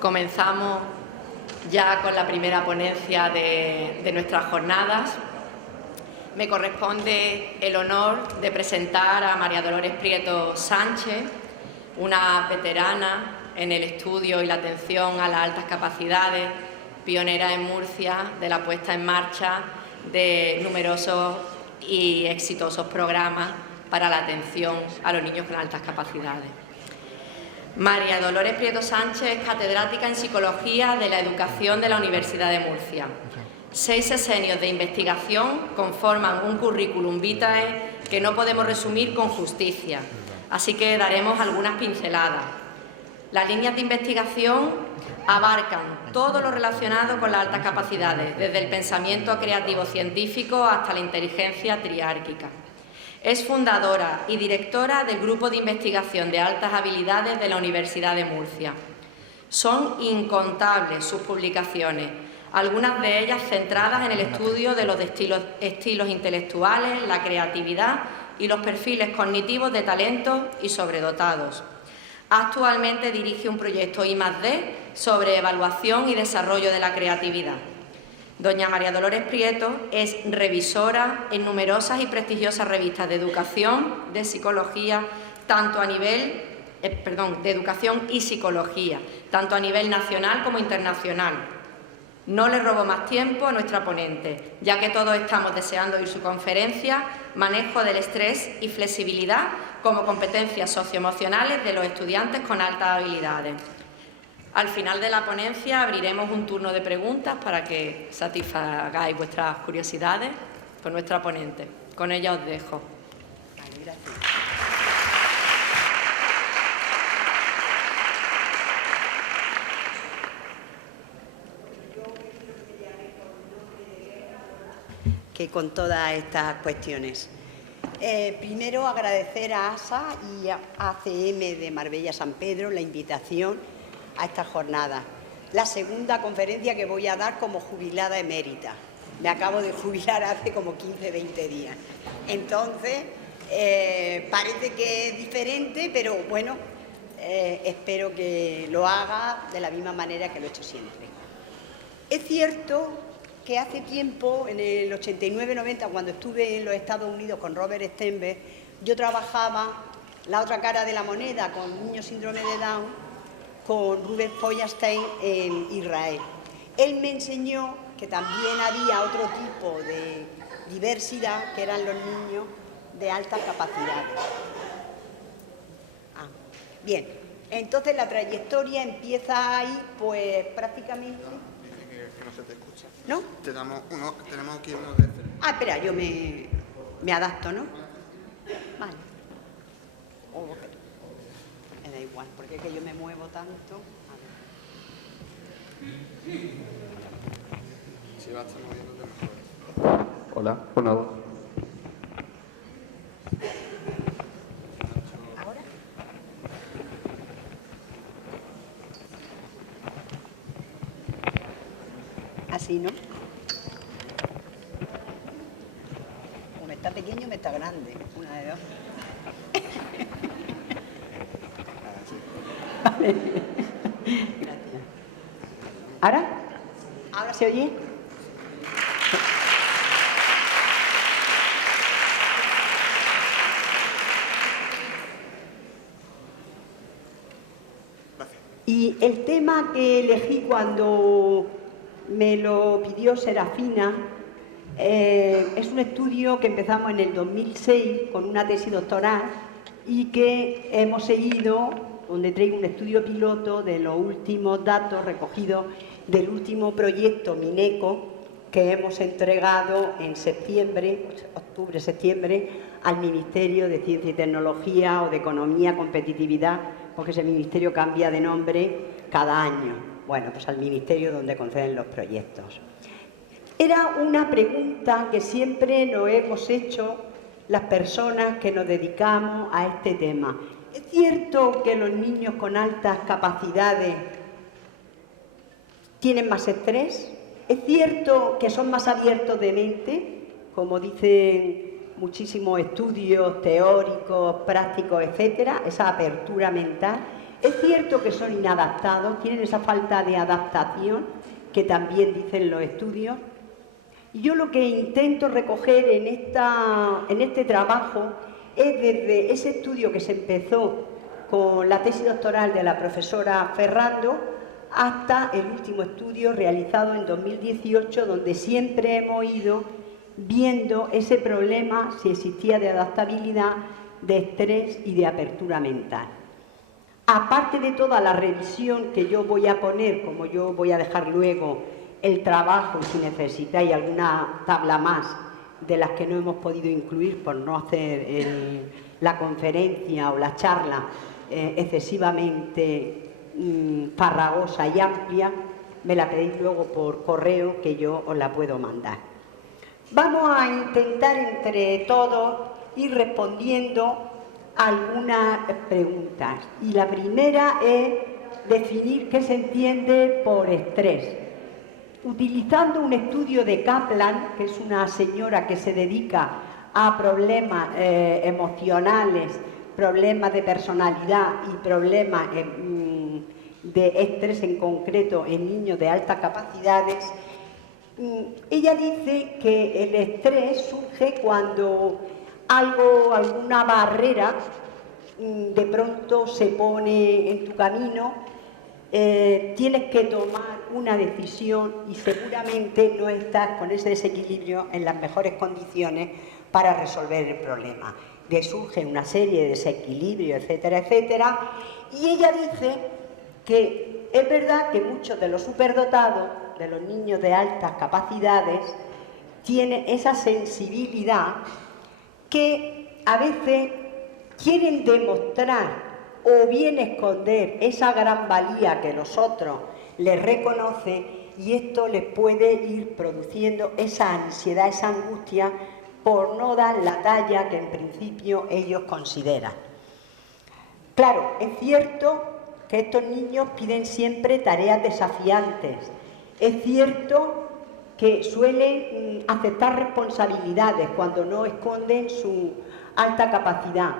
Comenzamos ya con la primera ponencia de nuestras jornadas. Me corresponde el honor de presentar a María Dolores Prieto Sánchez, una veterana en el estudio y la atención a las altas capacidades, pionera en Murcia de la puesta en marcha de numerosos y exitosos programas para la atención a los niños con altas capacidades. María Dolores Prieto Sánchez es catedrática en Psicología de la Educación de la Universidad de Murcia. 6 sesenios de investigación conforman un currículum vitae que no podemos resumir con justicia, así que daremos algunas pinceladas. Las líneas de investigación abarcan todo lo relacionado con las altas capacidades, desde el pensamiento creativo científico hasta la inteligencia triárquica. Es fundadora y directora del Grupo de Investigación de Altas Habilidades de la Universidad de Murcia. Son incontables sus publicaciones, algunas de ellas centradas en el estudio de los estilos intelectuales, la creatividad y los perfiles cognitivos de talentos y sobredotados. Actualmente dirige un proyecto I+D sobre evaluación y desarrollo de la creatividad. Doña María Dolores Prieto es revisora en numerosas y prestigiosas revistas de educación, de psicología, de educación y psicología, tanto a nivel nacional como internacional. No le robo más tiempo a nuestra ponente, ya que todos estamos deseando oír su conferencia, Manejo del estrés y flexibilidad como competencias socioemocionales de los estudiantes con altas habilidades. Al final de la ponencia abriremos un turno de preguntas para que satisfagáis vuestras curiosidades por nuestra ponente. Con ella os dejo. Gracias. Que con todas estas cuestiones. Primero agradecer a ASA y a ACM de Marbella San Pedro la invitación a esta jornada. La segunda conferencia que voy a dar como jubilada emérita. Me acabo de jubilar hace como 15-20 días. Entonces, parece que es diferente, pero bueno, espero que lo haga de la misma manera que lo he hecho siempre. Es cierto que hace tiempo, en el 89-90, cuando estuve en los Estados Unidos con Robert Stenberg, yo trabajaba la otra cara de la moneda con niños síndrome de Down, con Ruben Feuerstein en Israel. Él me enseñó que también había otro tipo de diversidad, que eran los niños de altas capacidades. Bien, entonces la trayectoria empieza ahí, pues prácticamente... Que no se te escucha. ¿No? Tenemos aquí uno de... Espera, yo me adapto, ¿no? Vale. Me da igual, porque es que yo me muevo tanto. Si vas a estar moviéndote mejor. Hola, 1, 2. ¿Ahora? Así, ¿no? O me está pequeño o me está grande. Una de dos. Vale. Gracias. ¿Ahora? ¿Ahora se oye? Y el tema que elegí cuando me lo pidió Serafina es un estudio que empezamos en el 2006 con una tesis doctoral y que hemos seguido, donde traigo un estudio piloto de los últimos datos recogidos del último proyecto Mineco que hemos entregado en octubre-septiembre al Ministerio de Ciencia y Tecnología o de Economía, Competitividad, porque ese ministerio cambia de nombre cada año. Bueno, pues al ministerio donde conceden los proyectos. Era una pregunta que siempre nos hemos hecho las personas que nos dedicamos a este tema. ¿Es cierto que los niños con altas capacidades tienen más estrés? ¿Es cierto que son más abiertos de mente, como dicen muchísimos estudios teóricos, prácticos, etcétera, esa apertura mental? Es cierto que son inadaptados, tienen esa falta de adaptación que también dicen los estudios. Y yo lo que intento recoger en este trabajo es desde ese estudio que se empezó con la tesis doctoral de la profesora Ferrando hasta el último estudio realizado en 2018, donde siempre hemos ido viendo ese problema, si existía, de adaptabilidad, de estrés y de apertura mental. Aparte de toda la revisión que yo voy a poner, como yo voy a dejar luego el trabajo, si necesitáis alguna tabla más de las que no hemos podido incluir por no hacer la conferencia o la charla excesivamente farragosa y amplia, me la pedís luego por correo que yo os la puedo mandar. Vamos a intentar entre todos ir respondiendo algunas preguntas. Y la primera es definir qué se entiende por estrés. Utilizando un estudio de Kaplan, que es una señora que se dedica a problemas emocionales, problemas de personalidad y problemas de estrés en concreto en niños de altas capacidades, ella dice que el estrés surge cuando alguna barrera de pronto se pone en tu camino, tienes que tomar una decisión y seguramente no estás con ese desequilibrio en las mejores condiciones para resolver el problema. De surge una serie de desequilibrios, etcétera, etcétera. Y ella dice que es verdad que muchos de los superdotados, de los niños de altas capacidades, tienen esa sensibilidad que a veces quieren demostrar o bien esconder esa gran valía que los otros les reconocen, y esto les puede ir produciendo esa ansiedad, esa angustia por no dar la talla que en principio ellos consideran. Claro, es cierto que estos niños piden siempre tareas desafiantes, es cierto que suelen aceptar responsabilidades cuando no esconden su alta capacidad,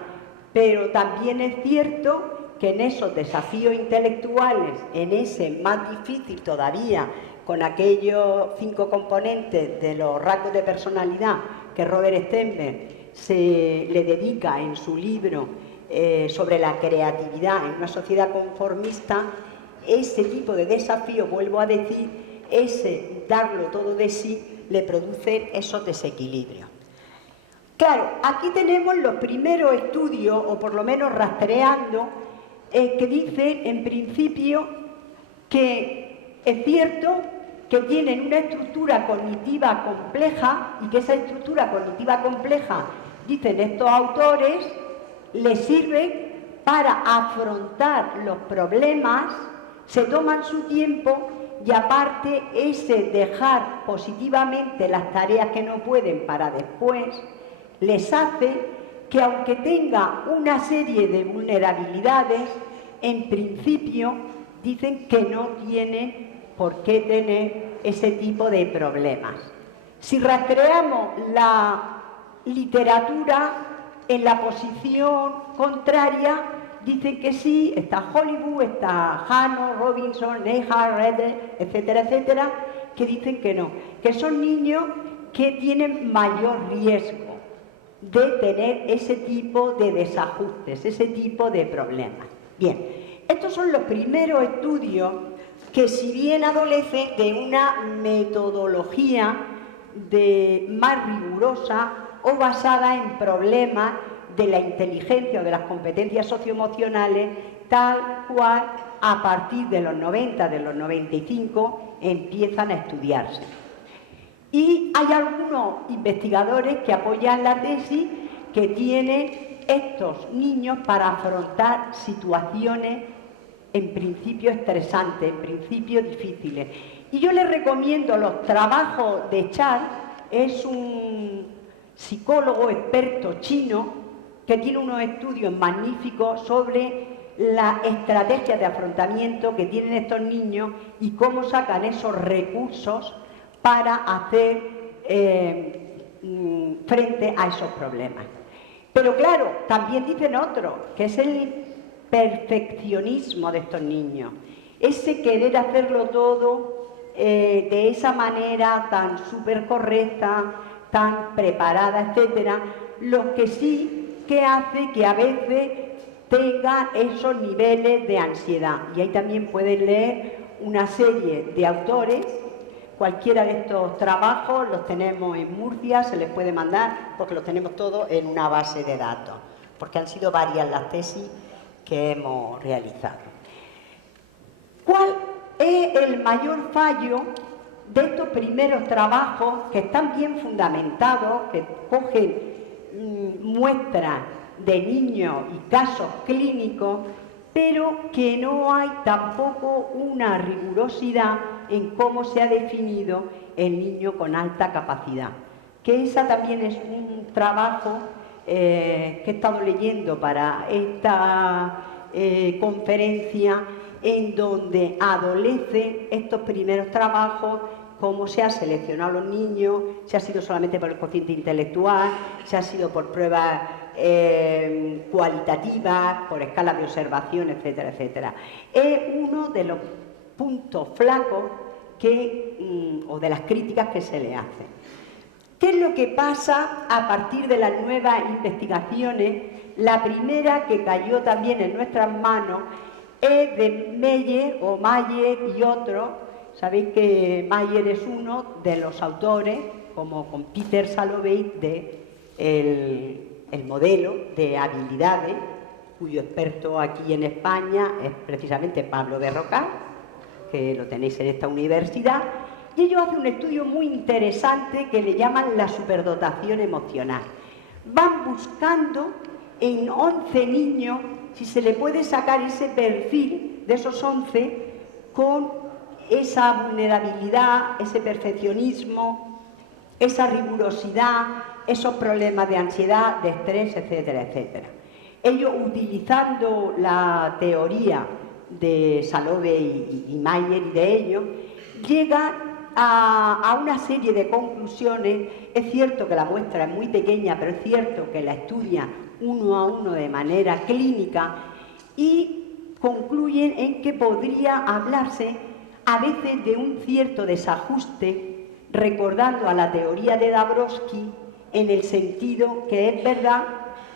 pero también es cierto que en esos desafíos intelectuales, en ese más difícil todavía, con aquellos 5 componentes de los rasgos de personalidad que Robert Stenberg se le dedica en su libro sobre la creatividad en una sociedad conformista, ese tipo de desafío, vuelvo a decir, ese darlo todo de sí, le produce esos desequilibrios. Claro, aquí tenemos los primeros estudios, o por lo menos rastreando, que dicen en principio que es cierto que tienen una estructura cognitiva compleja y que esa estructura cognitiva compleja, dicen estos autores, les sirve para afrontar los problemas, se toman su tiempo y aparte ese dejar positivamente las tareas que no pueden para después, les hace que aunque tenga una serie de vulnerabilidades, en principio dicen que no tiene por qué tener ese tipo de problemas. Si rastreamos la literatura en la posición contraria, dicen que sí, está Hollywood, está Hano, Robinson, Neha, Redder, etcétera, etcétera, que dicen que no, que son niños que tienen mayor riesgo de tener ese tipo de desajustes, ese tipo de problemas. Bien, estos son los primeros estudios que, si bien adolecen de una metodología más rigurosa o basada en problemas de la inteligencia o de las competencias socioemocionales, tal cual a partir de los 90, de los 95, empiezan a estudiarse. Y hay algunos investigadores que apoyan la tesis que tienen estos niños para afrontar situaciones en principio estresantes, en principio difíciles. Y yo les recomiendo los trabajos de Charles, es un psicólogo experto chino que tiene unos estudios magníficos sobre las estrategias de afrontamiento que tienen estos niños y cómo sacan esos recursos para hacer frente a esos problemas. Pero claro, también dicen otros, que es perfeccionismo de estos niños, ese querer hacerlo todo de esa manera tan súper correcta, tan preparada, etcétera, lo que sí que hace que a veces tengan esos niveles de ansiedad. Y ahí también pueden leer una serie de autores. Cualquiera de estos trabajos los tenemos en Murcia, se les puede mandar porque los tenemos todos en una base de datos, porque han sido varias las tesis que hemos realizado. ¿Cuál es el mayor fallo de estos primeros trabajos que están bien fundamentados, que cogen muestras de niños y casos clínicos, pero que no hay tampoco una rigurosidad en cómo se ha definido el niño con alta capacidad? Que esa también es un trabajo que he estado leyendo para esta conferencia, en donde adolecen estos primeros trabajos, cómo se ha seleccionado a los niños, si ha sido solamente por el cociente intelectual, si ha sido por pruebas cualitativas, por escalas de observación, etcétera, etcétera. Es uno de los puntos flacos o de las críticas que se le hacen. ¿Qué es lo que pasa a partir de las nuevas investigaciones? La primera que cayó también en nuestras manos es de Meyer y otros. Sabéis que Meyer es uno de los autores, como con Peter Salovey, el modelo de habilidades, cuyo experto aquí en España es precisamente Pablo Berrocal, que lo tenéis en esta universidad. Y ellos hacen un estudio muy interesante que le llaman la superdotación emocional. Van buscando en 11 niños si se le puede sacar ese perfil de esos 11 con esa vulnerabilidad, ese perfeccionismo, esa rigurosidad, esos problemas de ansiedad, de estrés, etcétera, etcétera. Ellos, utilizando la teoría de Salovey y Meyer y de ellos, llegan a una serie de conclusiones. Es cierto que la muestra es muy pequeña, pero es cierto que la estudia uno a uno de manera clínica y concluyen en que podría hablarse a veces de un cierto desajuste, recordando a la teoría de Dabrowski, en el sentido que es verdad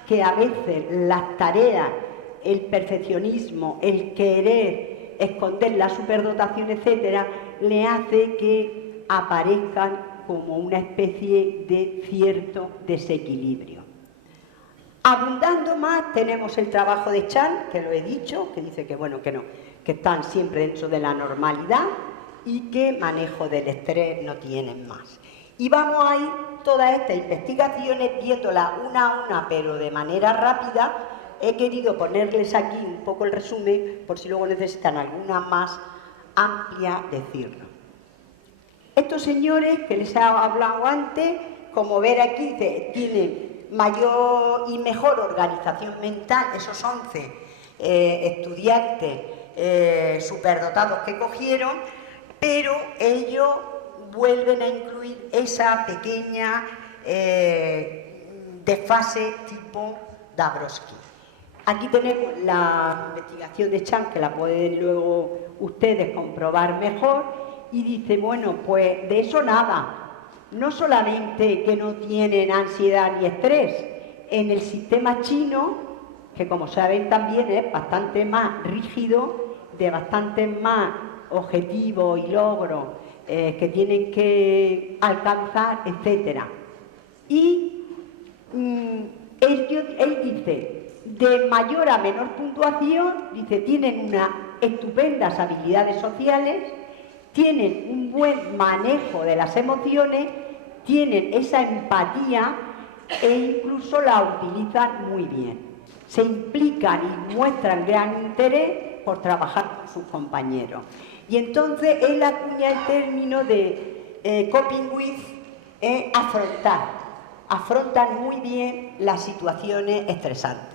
que a veces las tareas, el perfeccionismo, el querer esconder la superdotación, etcétera, le hace que aparezcan como una especie de cierto desequilibrio. Abundando más, tenemos el trabajo de Chan, que lo he dicho, que dice que bueno, que están siempre dentro de la normalidad y que manejo del estrés no tienen más. Y vamos a ir todas estas investigaciones viéndolas una a una, pero de manera rápida. He querido ponerles aquí un poco el resumen, por si luego necesitan alguna más amplia, decirlo. Estos señores que les he hablado antes, como ver aquí, tienen mayor y mejor organización mental, esos 11 estudiantes superdotados que cogieron, pero ellos vuelven a incluir esa pequeña desfase tipo Dabrowski. Aquí tenemos la investigación de Chan, que la pueden luego ustedes comprobar mejor, y dice, bueno, pues de eso nada. No solamente que no tienen ansiedad ni estrés, en el sistema chino, que como saben también es bastante más rígido, de bastante más objetivos y logros que tienen que alcanzar, etcétera. Y él dice, de mayor a menor puntuación, dice, tienen unas estupendas habilidades sociales, tienen un buen manejo de las emociones, tienen esa empatía e incluso la utilizan muy bien. Se implican y muestran gran interés por trabajar con sus compañeros. Y entonces él acuña el término de coping with, afrontan muy bien las situaciones estresantes.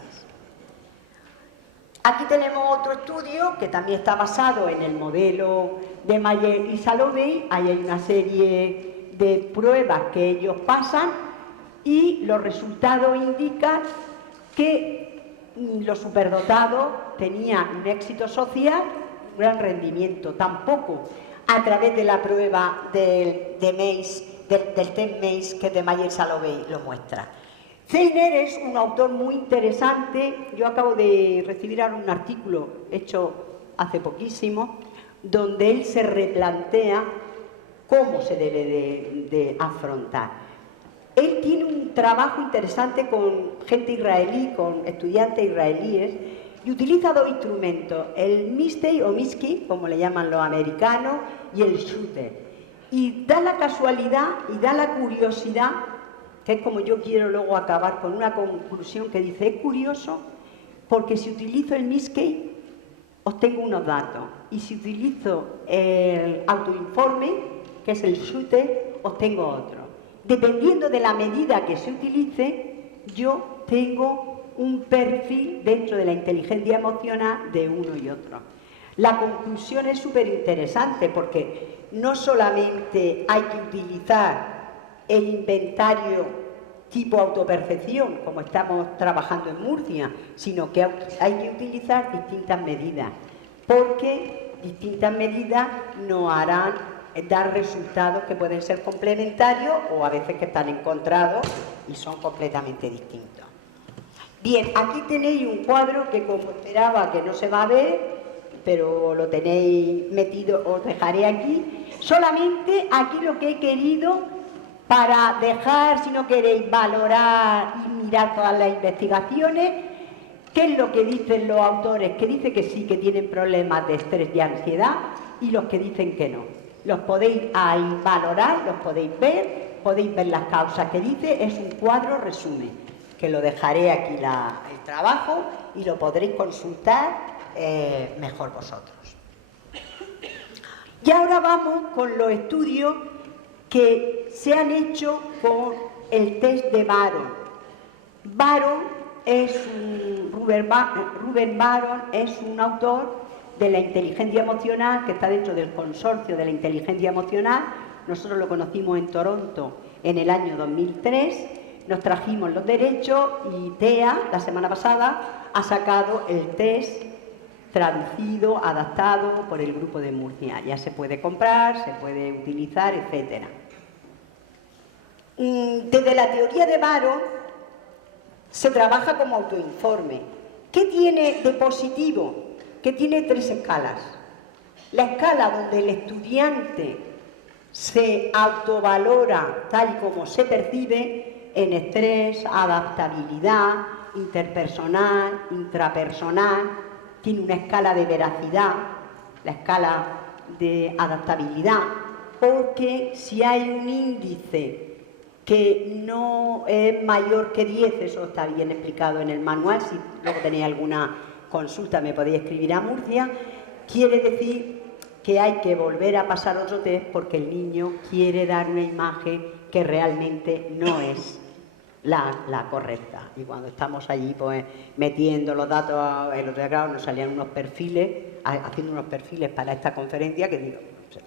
Aquí tenemos otro estudio que también está basado en el modelo de Meyer y Salovey. Ahí hay una serie de pruebas que ellos pasan y los resultados indican que los superdotados tenían un éxito social, un gran rendimiento. Tampoco a través de la prueba del test Mace que de Mayer Salovey lo muestra. Zeiner es un autor muy interesante. Yo acabo de recibir ahora un artículo hecho hace poquísimo, donde él se replantea cómo se debe de afrontar. Él tiene un trabajo interesante con gente israelí, con estudiantes israelíes, y utiliza dos instrumentos, el Mistey o Miski, como le llaman los americanos, y el Shooter. Y da la casualidad y da la curiosidad, que es como yo quiero luego acabar con una conclusión que dice, es curioso, porque si utilizo el Miski, obtengo unos datos, y si utilizo el autoinforme, que es el Shooter, obtengo otro. Dependiendo de la medida que se utilice, yo tengo un perfil dentro de la inteligencia emocional de uno y otro. La conclusión es súper interesante porque no solamente hay que utilizar el inventario tipo autopercepción, como estamos trabajando en Murcia, sino que hay que utilizar distintas medidas, porque distintas medidas nos harán dar resultados que pueden ser complementarios o a veces que están encontrados y son completamente distintos. Bien, aquí tenéis un cuadro que como esperaba que no se va a ver, pero lo tenéis metido, os dejaré aquí. Solamente aquí lo que he querido para dejar, si no queréis, valorar y mirar todas las investigaciones, qué es lo que dicen los autores, que dicen que sí, que tienen problemas de estrés y ansiedad, y los que dicen que no. Los podéis ahí valorar, los podéis ver las causas que dice, es un cuadro resumen, que lo dejaré aquí el trabajo y lo podréis consultar mejor vosotros. Y ahora vamos con los estudios que se han hecho con el test de Baron. Ruben Baron es un autor de la inteligencia emocional que está dentro del consorcio de la inteligencia emocional. Nosotros lo conocimos en Toronto en el año 2003, nos trajimos los derechos y TEA, la semana pasada, ha sacado el test traducido, adaptado por el grupo de Murcia. Ya se puede comprar, se puede utilizar, etc. Desde la teoría de Baron se trabaja como autoinforme. ¿Qué tiene de positivo? Que tiene 3 escalas. La escala donde el estudiante se autovalora tal y como se percibe en estrés, adaptabilidad, interpersonal, intrapersonal, tiene una escala de veracidad, la escala de adaptabilidad, porque si hay un índice que no es mayor que 10, eso está bien explicado en el manual, si luego tenéis alguna consulta me podéis escribir a Murcia, quiere decir que hay que volver a pasar otro test porque el niño quiere dar una imagen que realmente no es la correcta. Y cuando estamos allí pues metiendo los datos, el otro día nos salían unos perfiles, haciendo unos perfiles para esta conferencia que digo,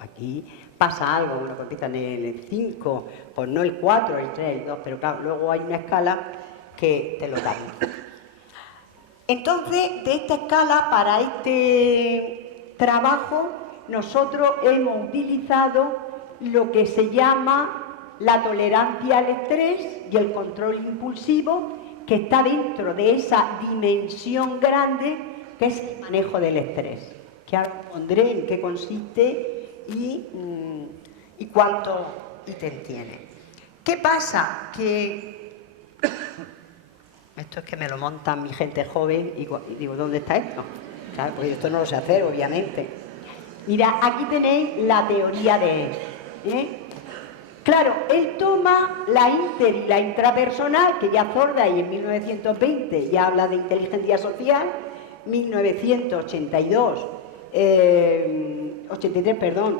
aquí pasa algo, bueno, pues empiezan el 5, pues no el 4, el 3, el 2, pero claro, luego hay una escala que te lo da. Entonces, de esta escala, para este trabajo, nosotros hemos utilizado lo que se llama la tolerancia al estrés y el control impulsivo, que está dentro de esa dimensión grande que es el manejo del estrés, que ahora pondré en qué consiste y cuánto ítem tiene. ¿Qué pasa? Que esto es que me lo montan mi gente joven y digo, ¿dónde está esto? Claro, pues esto no lo sé hacer, obviamente. Mira, aquí tenéis la teoría de él. Claro, él toma la inter y la intrapersonal, que ya Zorday en 1920 ya habla de inteligencia social, 1982, 83, perdón,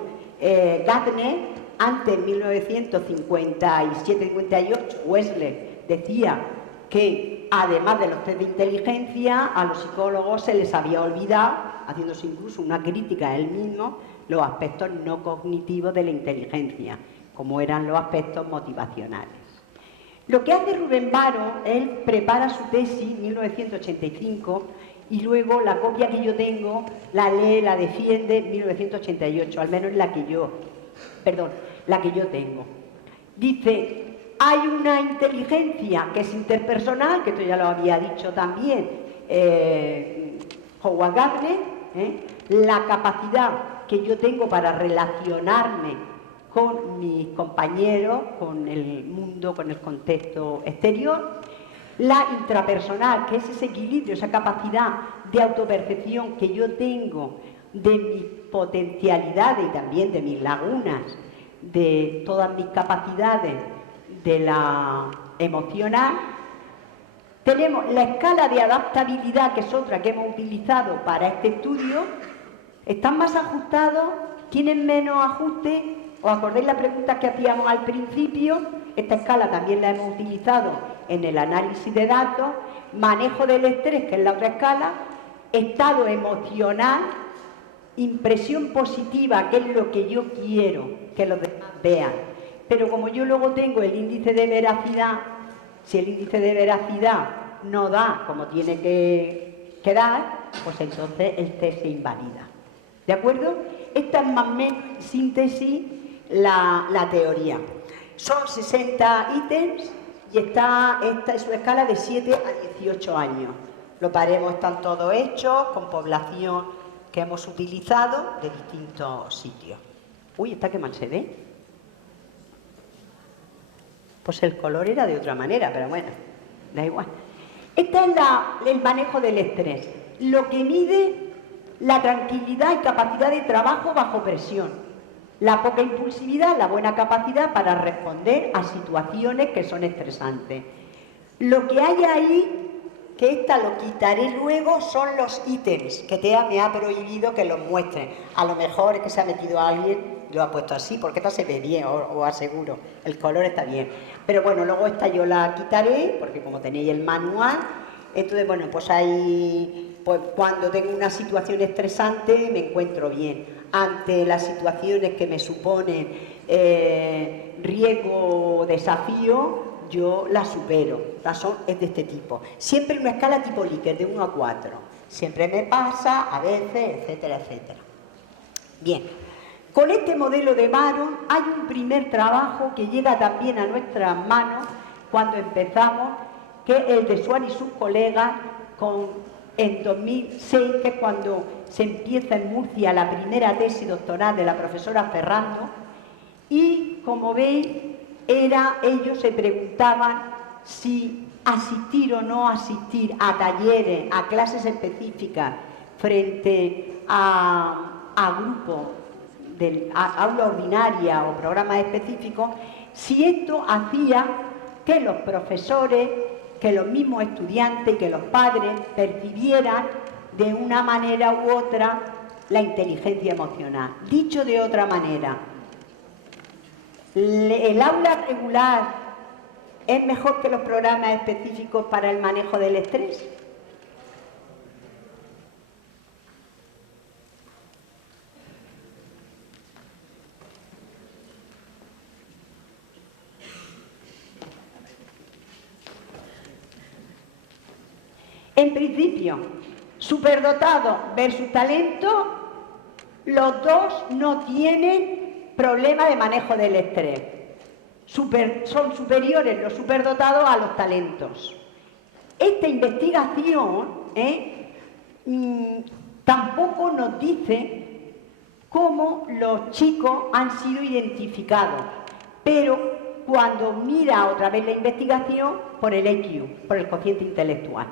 Gardner, antes en 1957-58, Wessler decía que además de los test de inteligencia, a los psicólogos se les había olvidado, haciéndose incluso una crítica a él mismo, los aspectos no cognitivos de la inteligencia, como eran los aspectos motivacionales. Lo que hace Rubén Baro, él prepara su tesis en 1985 y luego la copia que yo tengo la lee, la defiende en 1988, al menos la que yo tengo. Dice, hay una inteligencia que es interpersonal, que esto ya lo había dicho también Howard Gardner, la capacidad que yo tengo para relacionarme con mis compañeros, con el mundo, con el contexto exterior, la intrapersonal, que es ese equilibrio, esa capacidad de autopercepción que yo tengo de mis potencialidades y también de mis lagunas, de todas mis capacidades de la emocional. Tenemos la escala de adaptabilidad, que es otra que hemos utilizado para este estudio. ¿Están más ajustados? ¿Tienen menos ajuste? ¿Os acordáis la pregunta que hacíamos al principio? Esta escala también la hemos utilizado en el análisis de datos. Manejo del estrés, que es la otra escala. Estado emocional. Impresión positiva, que es lo que yo quiero que los demás vean. Pero como yo luego tengo el índice de veracidad, si el índice de veracidad no da como tiene que dar, pues entonces el test se invalida. ¿De acuerdo? Esta es más o menos en síntesis la teoría. Son 60 ítems y esta es una escala de 7 a 18 años. Lo paremos, están todos hechos con población que hemos utilizado de distintos sitios. Uy, ¿está que mal se ve? Pues el color era de otra manera, pero bueno, da igual. Este es el manejo del estrés, lo que mide la tranquilidad y capacidad de trabajo bajo presión. La poca impulsividad, la buena capacidad para responder a situaciones que son estresantes. Lo que hay ahí, que esta lo quitaré luego, son los ítems que TEA me ha prohibido que los muestre. A lo mejor es que se ha metido alguien y lo ha puesto así, porque esta se ve bien, os aseguro, el color está bien. Pero bueno, luego esta yo la quitaré, porque como tenéis el manual, entonces bueno, pues ahí, pues cuando tengo una situación estresante me encuentro bien. Ante las situaciones que me suponen riesgo o desafío, yo las supero. Es de este tipo. Siempre una escala tipo Likert, de 1 a 4. Siempre me pasa, a veces, etcétera, etcétera. Bien, con este modelo de Baro hay un primer trabajo que llega también a nuestras manos cuando empezamos, que es el de Swan y sus colegas en 2006, que es cuando se empieza en Murcia la primera tesis doctoral de la profesora Ferrando, y como veis, ellos se preguntaban si asistir o no asistir a talleres, a clases específicas frente a grupos de aula ordinaria o programas específicos, si esto hacía que los profesores, que los mismos estudiantes, que los padres percibieran de una manera u otra la inteligencia emocional. Dicho de otra manera, ¿el aula regular es mejor que los programas específicos para el manejo del estrés? En principio, superdotado versus talento, los dos no tienen problema de manejo del estrés. Son superiores los superdotados a los talentos. Esta investigación tampoco nos dice cómo los chicos han sido identificados, pero cuando mira otra vez la investigación por el EQ, por el cociente intelectual.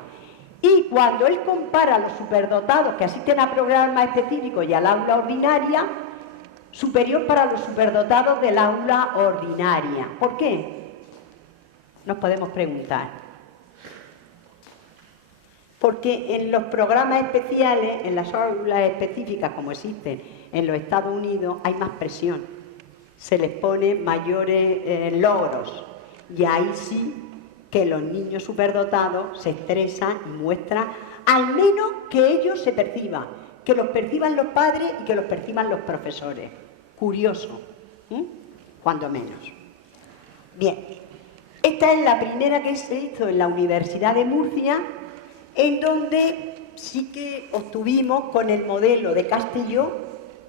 Y cuando él compara a los superdotados que asisten a programas específicos y al aula ordinaria, superior para los superdotados del aula ordinaria. ¿Por qué? Nos podemos preguntar. Porque en los programas especiales, en las aulas específicas como existen en los Estados Unidos, hay más presión. Se les pone mayores logros. Y ahí sí que los niños superdotados se estresan y muestran, al menos que ellos se perciban, que los perciban los padres y que los perciban los profesores. Curioso, cuando menos. Bien, Esta es la primera que se hizo en la Universidad de Murcia, en donde sí que obtuvimos con el modelo de Castelló,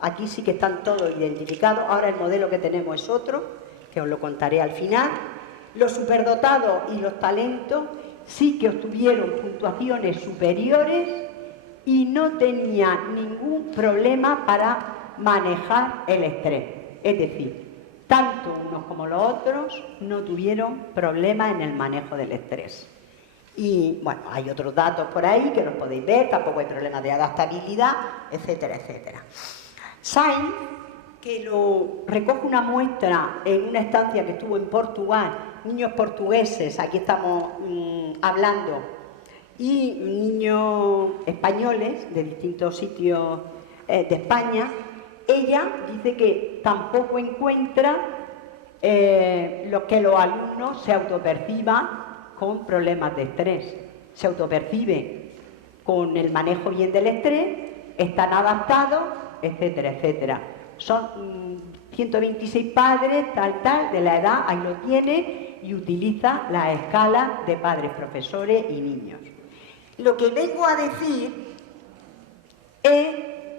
aquí sí que están todos identificados, ahora el modelo que tenemos es otro, que os lo contaré al final. Los superdotados y los talentos sí que obtuvieron puntuaciones superiores y no tenían ningún problema para manejar el estrés. Es decir, tanto unos como los otros no tuvieron problemas en el manejo del estrés. Y bueno, hay otros datos por ahí que los podéis ver, tampoco hay problemas de adaptabilidad, etcétera, etcétera. Sainz, que lo recoge una muestra en una estancia que estuvo en Portugal, niños portugueses, aquí estamos hablando, y niños españoles de distintos sitios de España. Ella dice que tampoco encuentra que los alumnos se autoperciban con problemas de estrés. Se autoperciben con el manejo bien del estrés, están adaptados, etcétera, etcétera. Son 126 padres, tal, de la edad, ahí lo tiene, y utiliza la escala de padres, profesores y niños. Lo que vengo a decir es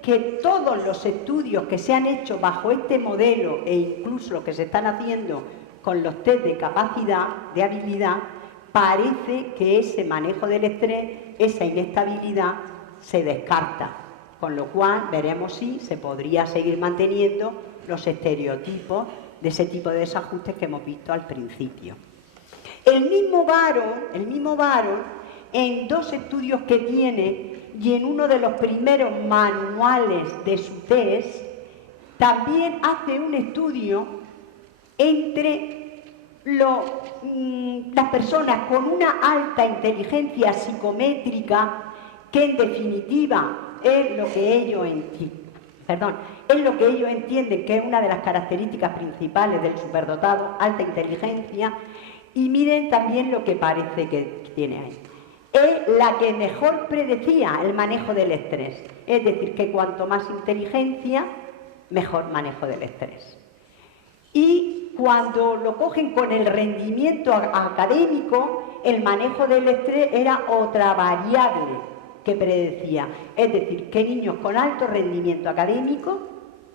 que todos los estudios que se han hecho bajo este modelo e incluso los que se están haciendo con los test de capacidad, de habilidad, parece que ese manejo del estrés, esa inestabilidad, se descarta. Con lo cual veremos si se podría seguir manteniendo los estereotipos de ese tipo de desajustes que hemos visto al principio. El mismo Baron, en dos estudios que tiene y en uno de los primeros manuales de su test, también hace un estudio entre las personas con una alta inteligencia psicométrica, que en definitiva es lo que ellos entienden que es una de las características principales del superdotado, alta inteligencia, y miren también lo que parece que tiene ahí. Es la que mejor predecía el manejo del estrés, es decir, que cuanto más inteligencia, mejor manejo del estrés. Y cuando lo cogen con el rendimiento académico, el manejo del estrés era otra variable que predecía. Es decir, que niños con alto rendimiento académico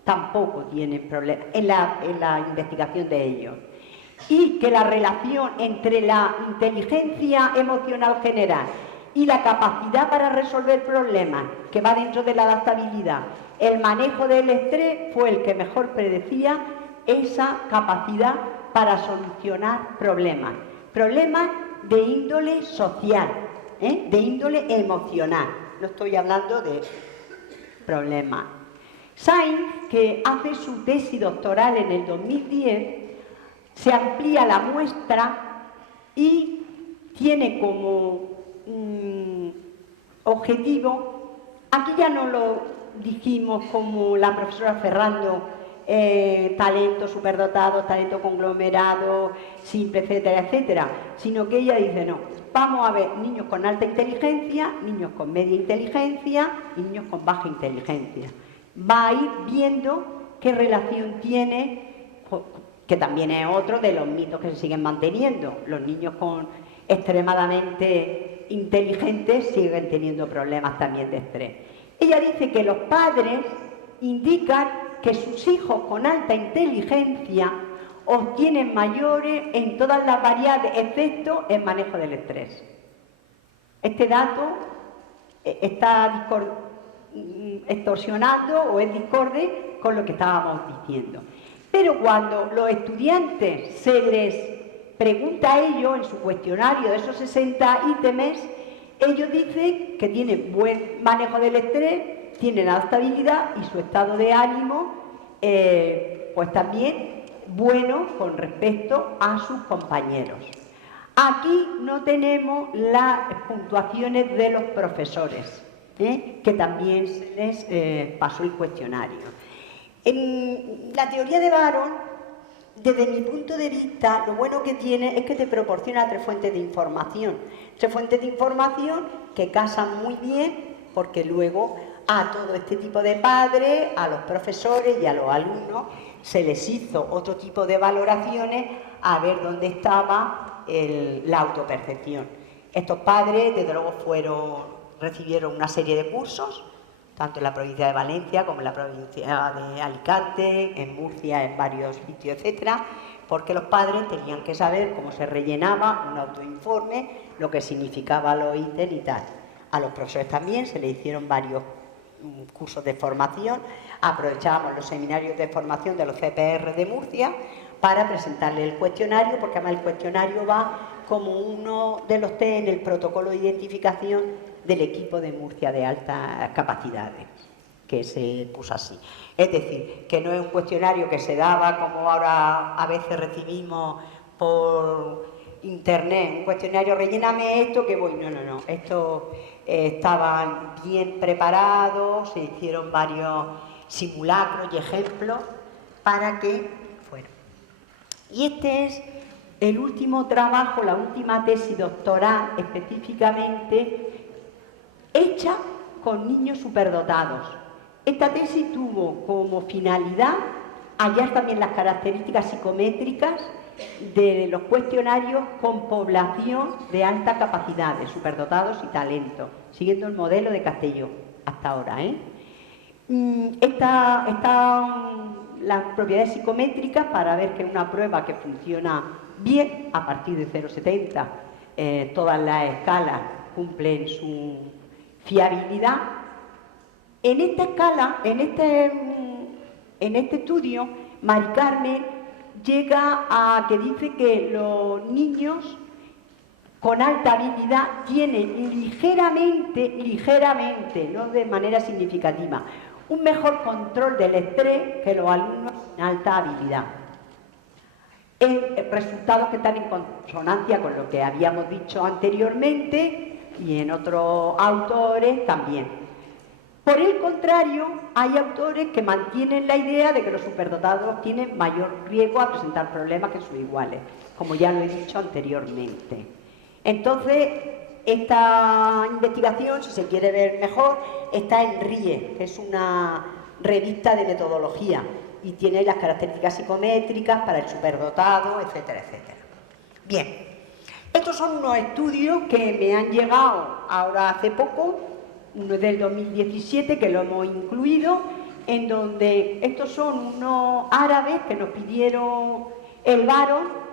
tampoco tienen problemas en la investigación de ellos. Y que la relación entre la inteligencia emocional general y la capacidad para resolver problemas, que va dentro de la adaptabilidad, el manejo del estrés fue el que mejor predecía esa capacidad para solucionar problemas de índole social, de índole emocional, no estoy hablando de problemas. Sainz, que hace su tesis doctoral en el 2010, se amplía la muestra y tiene como objetivo, aquí ya no lo dijimos como la profesora Ferrando, talento superdotado, talento conglomerado, simple, etcétera, etcétera, sino que ella dice, no, vamos a ver niños con alta inteligencia, niños con media inteligencia y niños con baja inteligencia. Va a ir viendo qué relación tiene, que también es otro de los mitos que se siguen manteniendo. Los niños extremadamente inteligentes siguen teniendo problemas también de estrés. Ella dice que los padres indican que sus hijos con alta inteligencia obtienen mayores en todas las variables, excepto en manejo del estrés. Este dato está extorsionando o es discorde con lo que estábamos diciendo. Pero cuando los estudiantes se les pregunta a ellos en su cuestionario de esos 60 ítems, ellos dicen que tienen buen manejo del estrés, tienen adaptabilidad y su estado de ánimo pues también bueno con respecto a sus compañeros. Aquí no tenemos las puntuaciones de los profesores, que también se les pasó el cuestionario. En la teoría de Baron, desde mi punto de vista, lo bueno que tiene es que te proporciona tres fuentes de información. Tres fuentes de información que casan muy bien, porque luego a todo este tipo de padres, a los profesores y a los alumnos, se les hizo otro tipo de valoraciones a ver dónde estaba la autopercepción. Estos padres, desde luego, recibieron una serie de cursos, tanto en la provincia de Valencia como en la provincia de Alicante, en Murcia, en varios sitios, etcétera, porque los padres tenían que saber cómo se rellenaba un autoinforme, lo que significaba los ítems y tal. A los profesores también se les hicieron varios cursos de formación. Aprovechábamos los seminarios de formación de los CPR de Murcia para presentarle el cuestionario, porque además el cuestionario va como uno de los test en el protocolo de identificación del equipo de Murcia de altas capacidades, que se puso así. Es decir, que no es un cuestionario que se daba como ahora a veces recibimos por internet, un cuestionario, relléname esto que voy. No, no, no. Esto estaban bien preparados, se hicieron varios simulacros y ejemplos para que fuera. Y este es el último trabajo, la última tesis doctoral específicamente hecha con niños superdotados. Esta tesis tuvo como finalidad hallar también las características psicométricas de los cuestionarios con población de alta capacidad, de superdotados y talento, siguiendo el modelo de Castelló hasta ahora. Las propiedades psicométricas para ver que es una prueba que funciona bien a partir de 0,70, todas las escalas cumplen su fiabilidad. En esta escala, en este estudio, Mari Carmen llega a que dice que los niños con alta habilidad tienen ligeramente, no de manera significativa, un mejor control del estrés que los alumnos sin alta habilidad. Resultados que están en consonancia con lo que habíamos dicho anteriormente y en otros autores también. Por el contrario, hay autores que mantienen la idea de que los superdotados tienen mayor riesgo a presentar problemas que sus iguales, como ya lo he dicho anteriormente. Entonces, esta investigación, si se quiere ver mejor, está en RIE, que es una revista de metodología, y tiene las características psicométricas para el superdotado, etcétera, etcétera. Bien, estos son unos estudios que me han llegado ahora hace poco, uno es del 2017, que lo hemos incluido, en donde estos son unos árabes que nos pidieron el varo,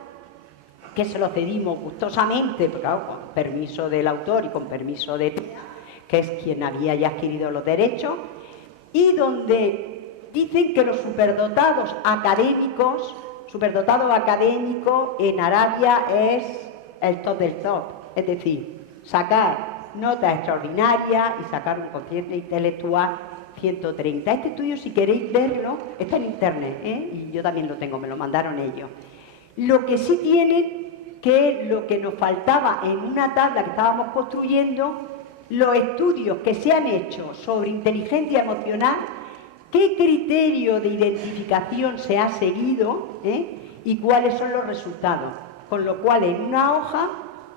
que se lo cedimos gustosamente, pero claro, con permiso del autor y con permiso de TEA, que es quien había ya adquirido los derechos, y donde dicen que los superdotados académicos en Arabia es el top del top, es decir, sacar notas extraordinarias y sacar un cociente intelectual 130. Este estudio, si queréis verlo, está en internet, y yo también lo tengo, me lo mandaron ellos. Lo que sí tienen, que es lo que nos faltaba en una tabla que estábamos construyendo, los estudios que se han hecho sobre inteligencia emocional, qué criterio de identificación se ha seguido y cuáles son los resultados. Con lo cual, en una hoja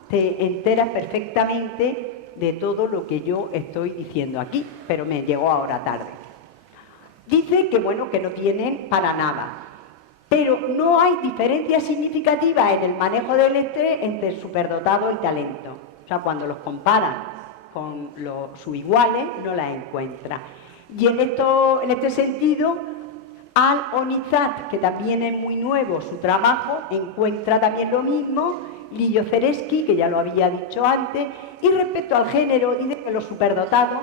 te enteras perfectamente de todo lo que yo estoy diciendo aquí, pero me llegó ahora tarde. Dice que, bueno, que no tienen para nada. Pero no hay diferencias significativas en el manejo del estrés entre el superdotado y talento. O sea, cuando los comparan con sus iguales, no las encuentra. Y en este sentido, Al-Onizat, que también es muy nuevo su trabajo, encuentra también lo mismo, Lillo Zereski, que ya lo había dicho antes, y respecto al género, dice que los superdotados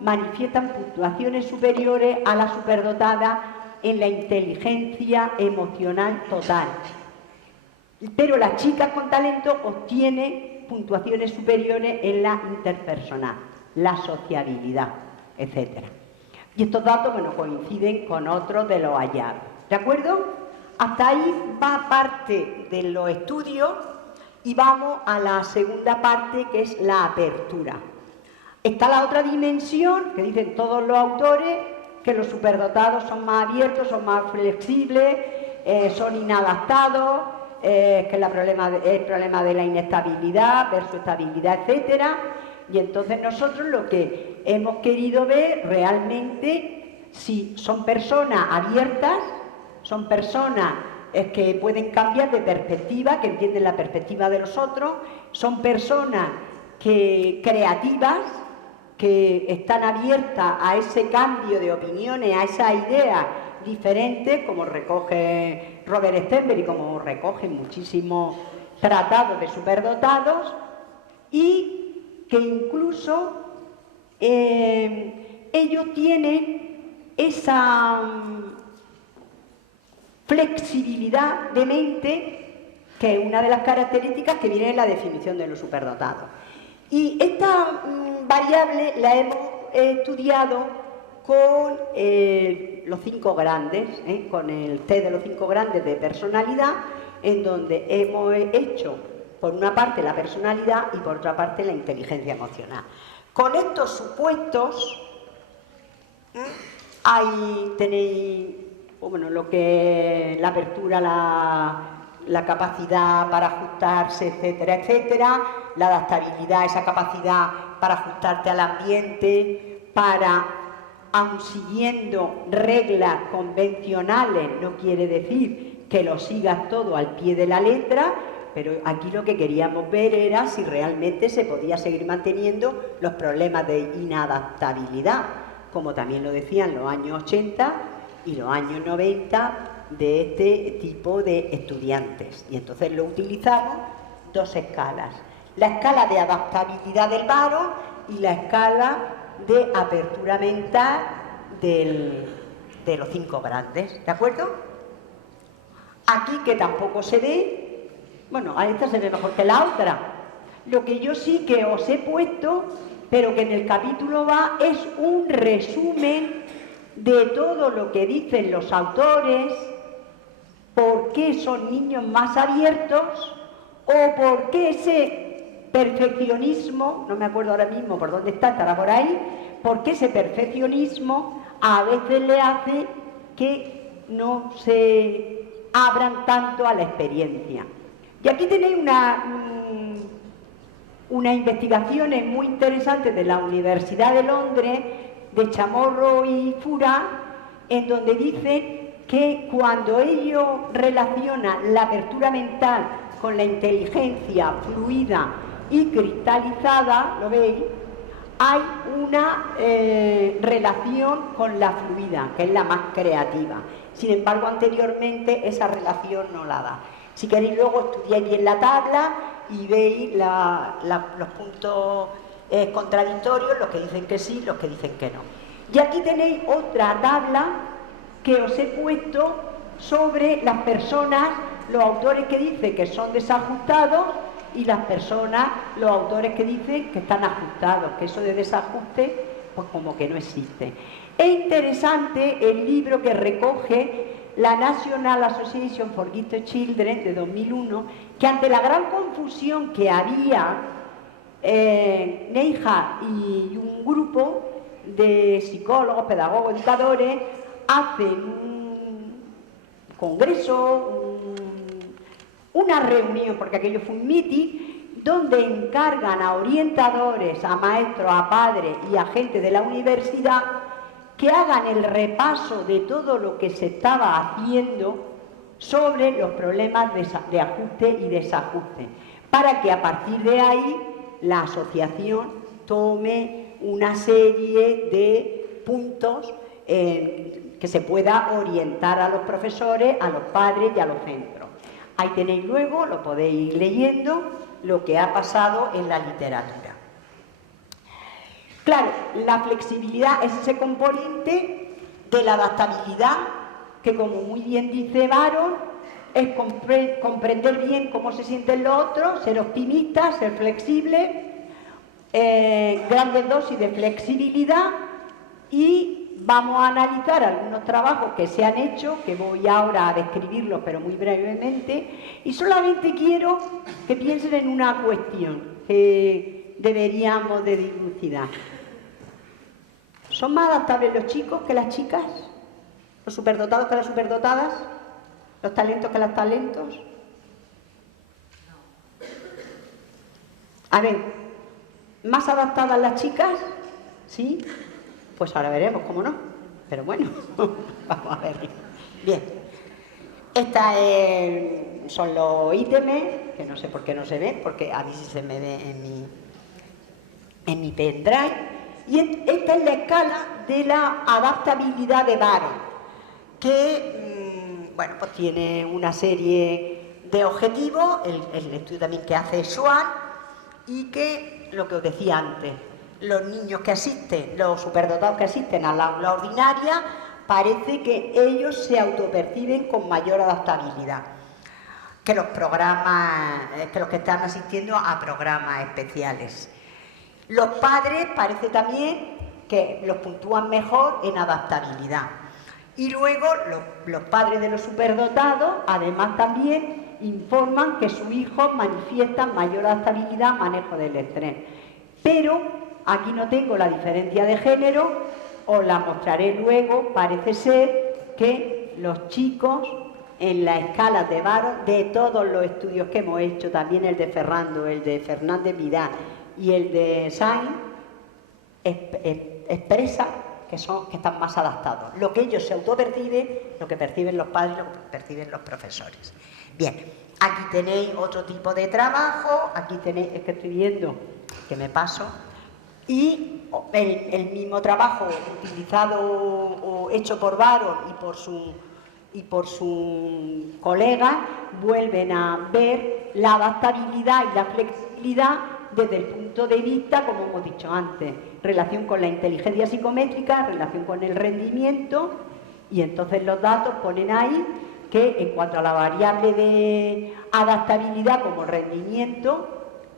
manifiestan puntuaciones superiores a la superdotada en la inteligencia emocional total. Pero las chicas con talento obtienen puntuaciones superiores en la interpersonal, la sociabilidad, etc. Y estos datos, bueno, coinciden con otros de los hallazgos. ¿De acuerdo? Hasta ahí va parte de los estudios y vamos a la segunda parte, que es la apertura. Está la otra dimensión, que dicen todos los autores, que los superdotados son más abiertos, son más flexibles, son inadaptados, que el problema de la inestabilidad versus estabilidad, etcétera. Y entonces nosotros lo que hemos querido ver realmente si son personas abiertas, son personas es que pueden cambiar de perspectiva, que entienden la perspectiva de los otros, son personas creativas, que están abiertas a ese cambio de opiniones, a esas ideas diferentes, como recoge Robert Sternberg y como recogen muchísimos tratados de superdotados, y que incluso ellos tienen esa flexibilidad de mente, que es una de las características que viene en la definición de los superdotados. Y esta variable la hemos estudiado con los 5 grandes, con el test de los 5 grandes de personalidad, en donde hemos hecho por una parte la personalidad y por otra parte la inteligencia emocional. Con estos supuestos, ahí tenéis lo que es la apertura, la capacidad para ajustarse, etcétera, etcétera, la adaptabilidad, esa capacidad para ajustarte al ambiente, para, aun siguiendo reglas convencionales, no quiere decir que lo sigas todo al pie de la letra, pero aquí lo que queríamos ver era si realmente se podía seguir manteniendo los problemas de inadaptabilidad, como también lo decían los años 80 y los años 90 de este tipo de estudiantes. Y entonces lo utilizamos 2 escalas: la escala de adaptabilidad del varón y la escala de apertura mental de los 5 grandes, ¿de acuerdo? Aquí, que tampoco se ve, bueno, a esta se ve mejor que la otra. Lo que yo sí que os he puesto, pero que en el capítulo va, es un resumen de todo lo que dicen los autores, por qué son niños más abiertos o por qué ese perfeccionismo, no me acuerdo ahora mismo por dónde está, estará por ahí, por qué ese perfeccionismo a veces le hace que no se abran tanto a la experiencia. Y aquí tenéis una investigación muy interesante de la Universidad de Londres, de Chamorro y Fura, en donde dicen que cuando ellos relacionan la apertura mental con la inteligencia fluida y cristalizada, ¿lo veis?, hay una relación con la fluida, que es la más creativa. Sin embargo, anteriormente esa relación no la da. Si queréis, luego estudiáis bien la tabla y veis los puntos contradictorios, los que dicen que sí, los que dicen que no. Y aquí tenéis otra tabla que os he puesto sobre las personas, los autores que dicen que son desajustados y las personas, los autores que dicen que están ajustados, que eso de desajuste pues como que no existe. Es interesante el libro que recoge la National Association for Gifted Children de 2001, que ante la gran confusión que había, Neija y un grupo de psicólogos, pedagogos, educadores hacen un congreso, una reunión, porque aquello fue un meeting, donde encargan a orientadores, a maestros, a padres y a gente de la universidad que hagan el repaso de todo lo que se estaba haciendo sobre los problemas de ajuste y desajuste, para que a partir de ahí la asociación tome una serie de puntos que se pueda orientar a los profesores, a los padres y a los centros. Ahí tenéis luego, lo podéis ir leyendo, lo que ha pasado en la literatura. Claro, la flexibilidad es ese componente de la adaptabilidad que, como muy bien dice Baron, es comprender bien cómo se sienten los otros, ser optimista, ser flexible, grandes dosis de flexibilidad, y vamos a analizar algunos trabajos que se han hecho, que voy ahora a describirlos pero muy brevemente, y solamente quiero que piensen en una cuestión que deberíamos de dilucidar. ¿Son más adaptables los chicos que las chicas? ¿Los superdotados que las superdotadas? ¿Los talentos que los talentos? A ver, ¿más adaptadas las chicas? ¿Sí? Pues ahora veremos, cómo no. Pero bueno, vamos a ver. Bien. Son los ítems, que no sé por qué no se ven, porque a mí sí se me ve en mi pendrive. Y esta es la escala de la adaptabilidad de Barón, que bueno, pues tiene una serie de objetivos, el estudio también que hace Schwann, y que, lo que os decía antes, los niños que asisten, los superdotados que asisten a la aula ordinaria, parece que ellos se autoperciben con mayor adaptabilidad que los que están asistiendo a programas especiales. Los padres parece también que los puntúan mejor en adaptabilidad. Y luego los padres de los superdotados, además, también informan que sus hijos manifiestan mayor adaptabilidad, manejo del estrés. Pero aquí no tengo la diferencia de género, os la mostraré luego. Parece ser que los chicos, en la escala de Barón, de todos los estudios que hemos hecho, también el de Ferrando, el de Fernández Vidal y el de Sainz, expresa que están más adaptados. Lo que ellos se autoperciben, lo que perciben los padres, lo que perciben los profesores. Bien, aquí tenéis otro tipo de trabajo, aquí tenéis, es que estoy viendo que me paso, y el mismo trabajo utilizado o hecho por Barón y por su colega, vuelven a ver la adaptabilidad y la flexibilidad desde el punto de vista, como hemos dicho antes, relación con la inteligencia psicométrica, relación con el rendimiento, y entonces los datos ponen ahí que en cuanto a la variable de adaptabilidad como rendimiento,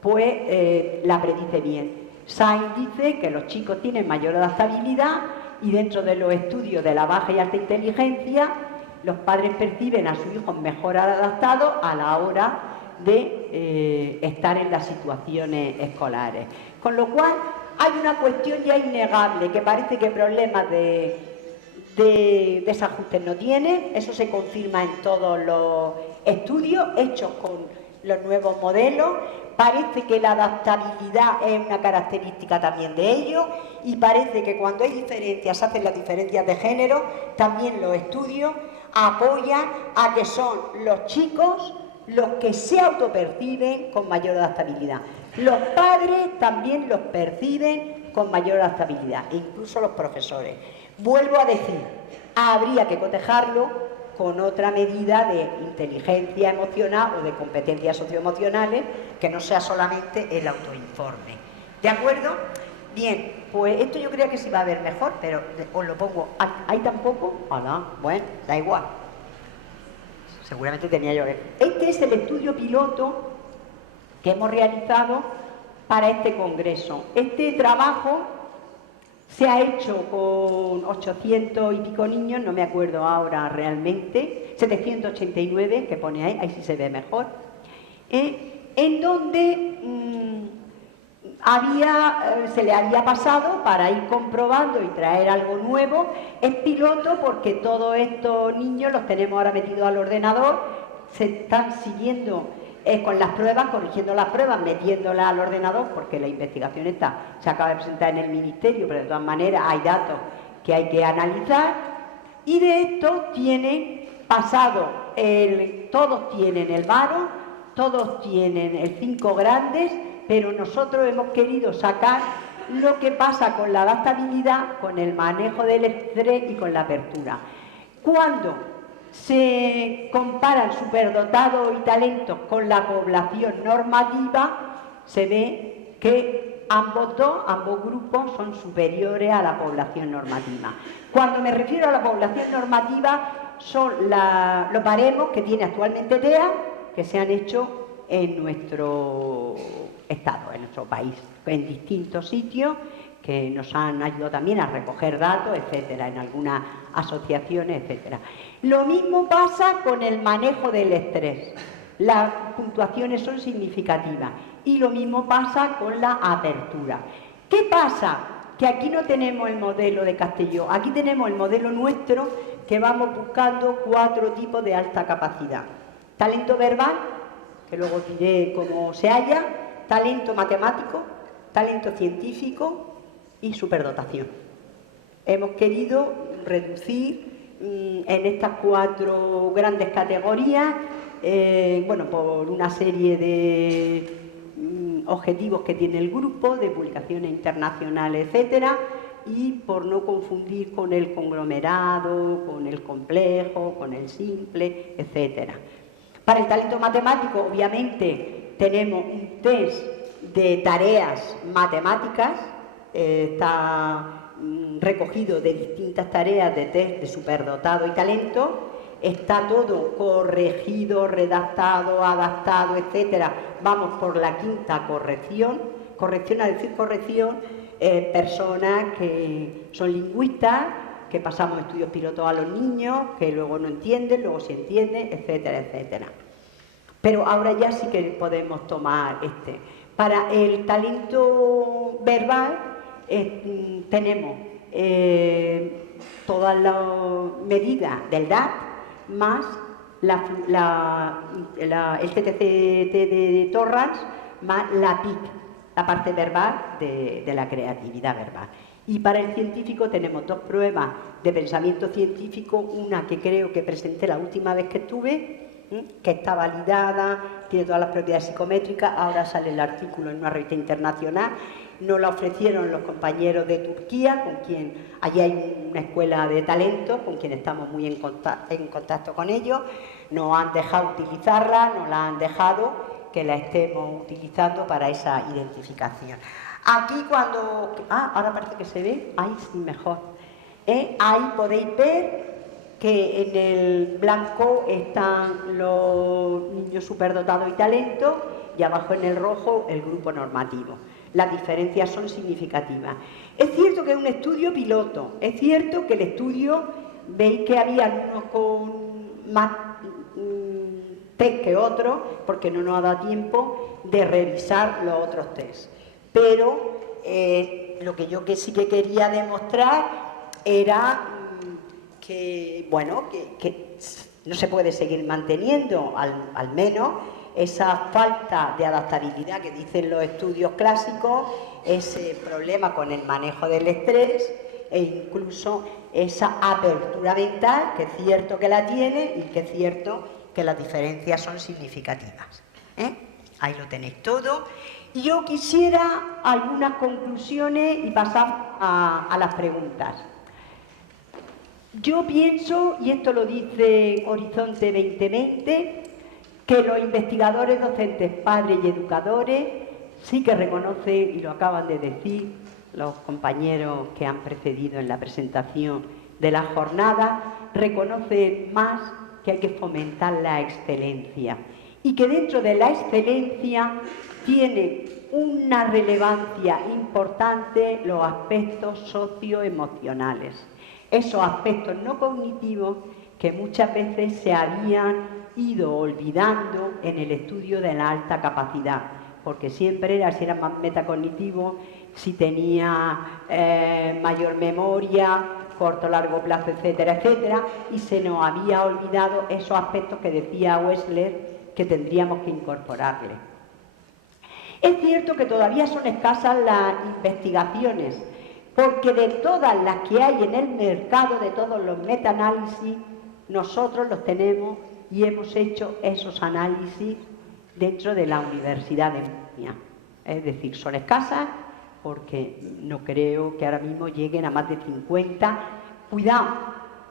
pues la predice bien. Sainz dice que los chicos tienen mayor adaptabilidad, y dentro de los estudios de la baja y alta inteligencia, los padres perciben a sus hijos mejor adaptados a la hora de estar en las situaciones escolares. Con lo cual, hay una cuestión ya innegable, que parece que problemas de desajustes no tiene. Eso se confirma en todos los estudios hechos con los nuevos modelos. Parece que la adaptabilidad es una característica también de ellos, y parece que cuando hay diferencias, se hacen las diferencias de género. También los estudios apoyan a que son los chicos los que se autoperciben con mayor adaptabilidad. Los padres también los perciben con mayor adaptabilidad, e incluso los profesores. Vuelvo a decir, habría que cotejarlo con otra medida de inteligencia emocional o de competencias socioemocionales, que no sea solamente el autoinforme. ¿De acuerdo? Bien, pues esto yo creo que sí va a ver mejor, pero os lo pongo. ¿Ahí tampoco? Hola, bueno, da igual. Seguramente tenía yo que... Este es el estudio piloto que hemos realizado para este congreso. Este trabajo se ha hecho con 800 y pico niños, no me acuerdo ahora realmente, 789, que pone ahí sí se ve mejor, en donde se le había pasado para ir comprobando y traer algo nuevo. Es piloto porque todos estos niños los tenemos ahora metidos al ordenador, se están siguiendo con las pruebas, corrigiendo las pruebas, metiéndolas al ordenador, porque la investigación se acaba de presentar en el Ministerio, pero de todas maneras hay datos que hay que analizar, y de esto tienen pasado, todos tienen el Barón, todos tienen el 5 grandes, pero nosotros hemos querido sacar lo que pasa con la adaptabilidad, con el manejo del estrés y con la apertura. Cuando se comparan superdotados y talentos con la población normativa, se ve que ambos grupos son superiores a la población normativa. Cuando me refiero a la población normativa, son los baremos que tiene actualmente TEA, que se han hecho en nuestro estado, en nuestro país, en distintos sitios, que nos han ayudado también a recoger datos, etcétera, en algunas asociaciones, etcétera. Lo mismo pasa con el manejo del estrés. Las puntuaciones son significativas, y lo mismo pasa con la apertura. ¿Qué pasa? Que aquí no tenemos el modelo de Castelló, aquí tenemos el modelo nuestro, que vamos buscando 4 tipos de alta capacidad. Talento verbal, que luego diré cómo se halla, talento matemático, talento científico y superdotación. Hemos querido reducir en estas 4 grandes categorías, bueno, por una serie de objetivos que tiene el grupo, de publicaciones internacionales, etcétera, y por no confundir con el conglomerado, con el complejo, con el simple, etcétera. Para el talento matemático, obviamente, tenemos un test de tareas matemáticas, está recogido de distintas tareas de test de superdotado y talento, está todo corregido, redactado, adaptado, etcétera. Vamos por la 5ª corrección. Corrección, al decir corrección, personas que son lingüistas, que pasamos estudios pilotos a los niños, que luego no entienden, luego sí entienden, etcétera, etcétera. Pero ahora ya sí que podemos tomar este. Para el talento verbal tenemos todas las medidas del DAT más el TTCT de Torrance más la PIC, la parte verbal de la creatividad verbal. Y para el científico tenemos 2 pruebas de pensamiento científico, una que creo que presenté la última vez que estuve, que está validada, tiene todas las propiedades psicométricas, ahora sale el artículo en una revista internacional, nos la ofrecieron los compañeros de Turquía, con quien allí hay una escuela de talento, con quien estamos muy en contacto con ellos, nos han dejado utilizarla, nos la han dejado que la estemos utilizando para esa identificación. Aquí cuando... ahora parece que se ve, ahí sí mejor. Ahí podéis ver que en el blanco están los niños superdotados y talento y abajo en el rojo el grupo normativo. Las diferencias son significativas. Es cierto que es un estudio piloto, es cierto que el estudio, veis que había unos con más test que otros, porque no nos ha dado tiempo de revisar los otros test. Pero lo que yo sí que quería demostrar era que, bueno, que no se puede seguir manteniendo, al menos, esa falta de adaptabilidad que dicen los estudios clásicos, ese problema con el manejo del estrés e incluso esa apertura mental, que es cierto que la tiene y que es cierto que las diferencias son significativas. Ahí lo tenéis todo. Y yo quisiera algunas conclusiones y pasamos a las preguntas. Yo pienso, y esto lo dice Horizonte 2020, que los investigadores, docentes, padres y educadores sí que reconocen, y lo acaban de decir los compañeros que han precedido en la presentación de la jornada, reconocen más que hay que fomentar la excelencia y que dentro de la excelencia tiene una relevancia importante los aspectos socioemocionales, esos aspectos no cognitivos que muchas veces se habían ido olvidando en el estudio de la alta capacidad, porque siempre era si era más metacognitivo, si tenía mayor memoria, corto, largo plazo, etcétera, etcétera, y se nos había olvidado esos aspectos que decía Wessler que tendríamos que incorporarle. Es cierto que todavía son escasas las investigaciones, porque de todas las que hay en el mercado, de todos los metaanálisis, nosotros los tenemos y hemos hecho esos análisis dentro de la Universidad de Murcia. Es decir, son escasas porque no creo que ahora mismo lleguen a más de 50. Cuidado,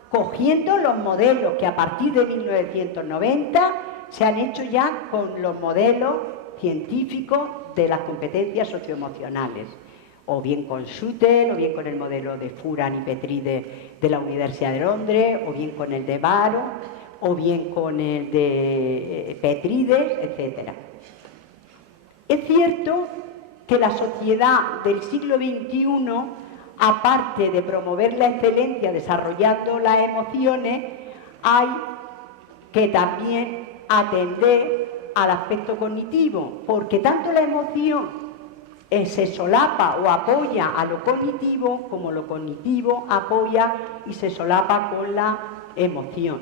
cogiendo los modelos que a partir de 1990 se han hecho ya con los modelos científicos de las competencias socioemocionales, o bien con Schuttel, o bien con el modelo de Furan y Petride de la Universidad de Londres, o bien con el de Baro, o bien con el de Petrides, etc. Es cierto que la sociedad del siglo XXI, aparte de promover la excelencia desarrollando las emociones, hay que también atender al aspecto cognitivo, porque tanto la emoción se solapa o apoya a lo cognitivo, como lo cognitivo apoya y se solapa con la emoción.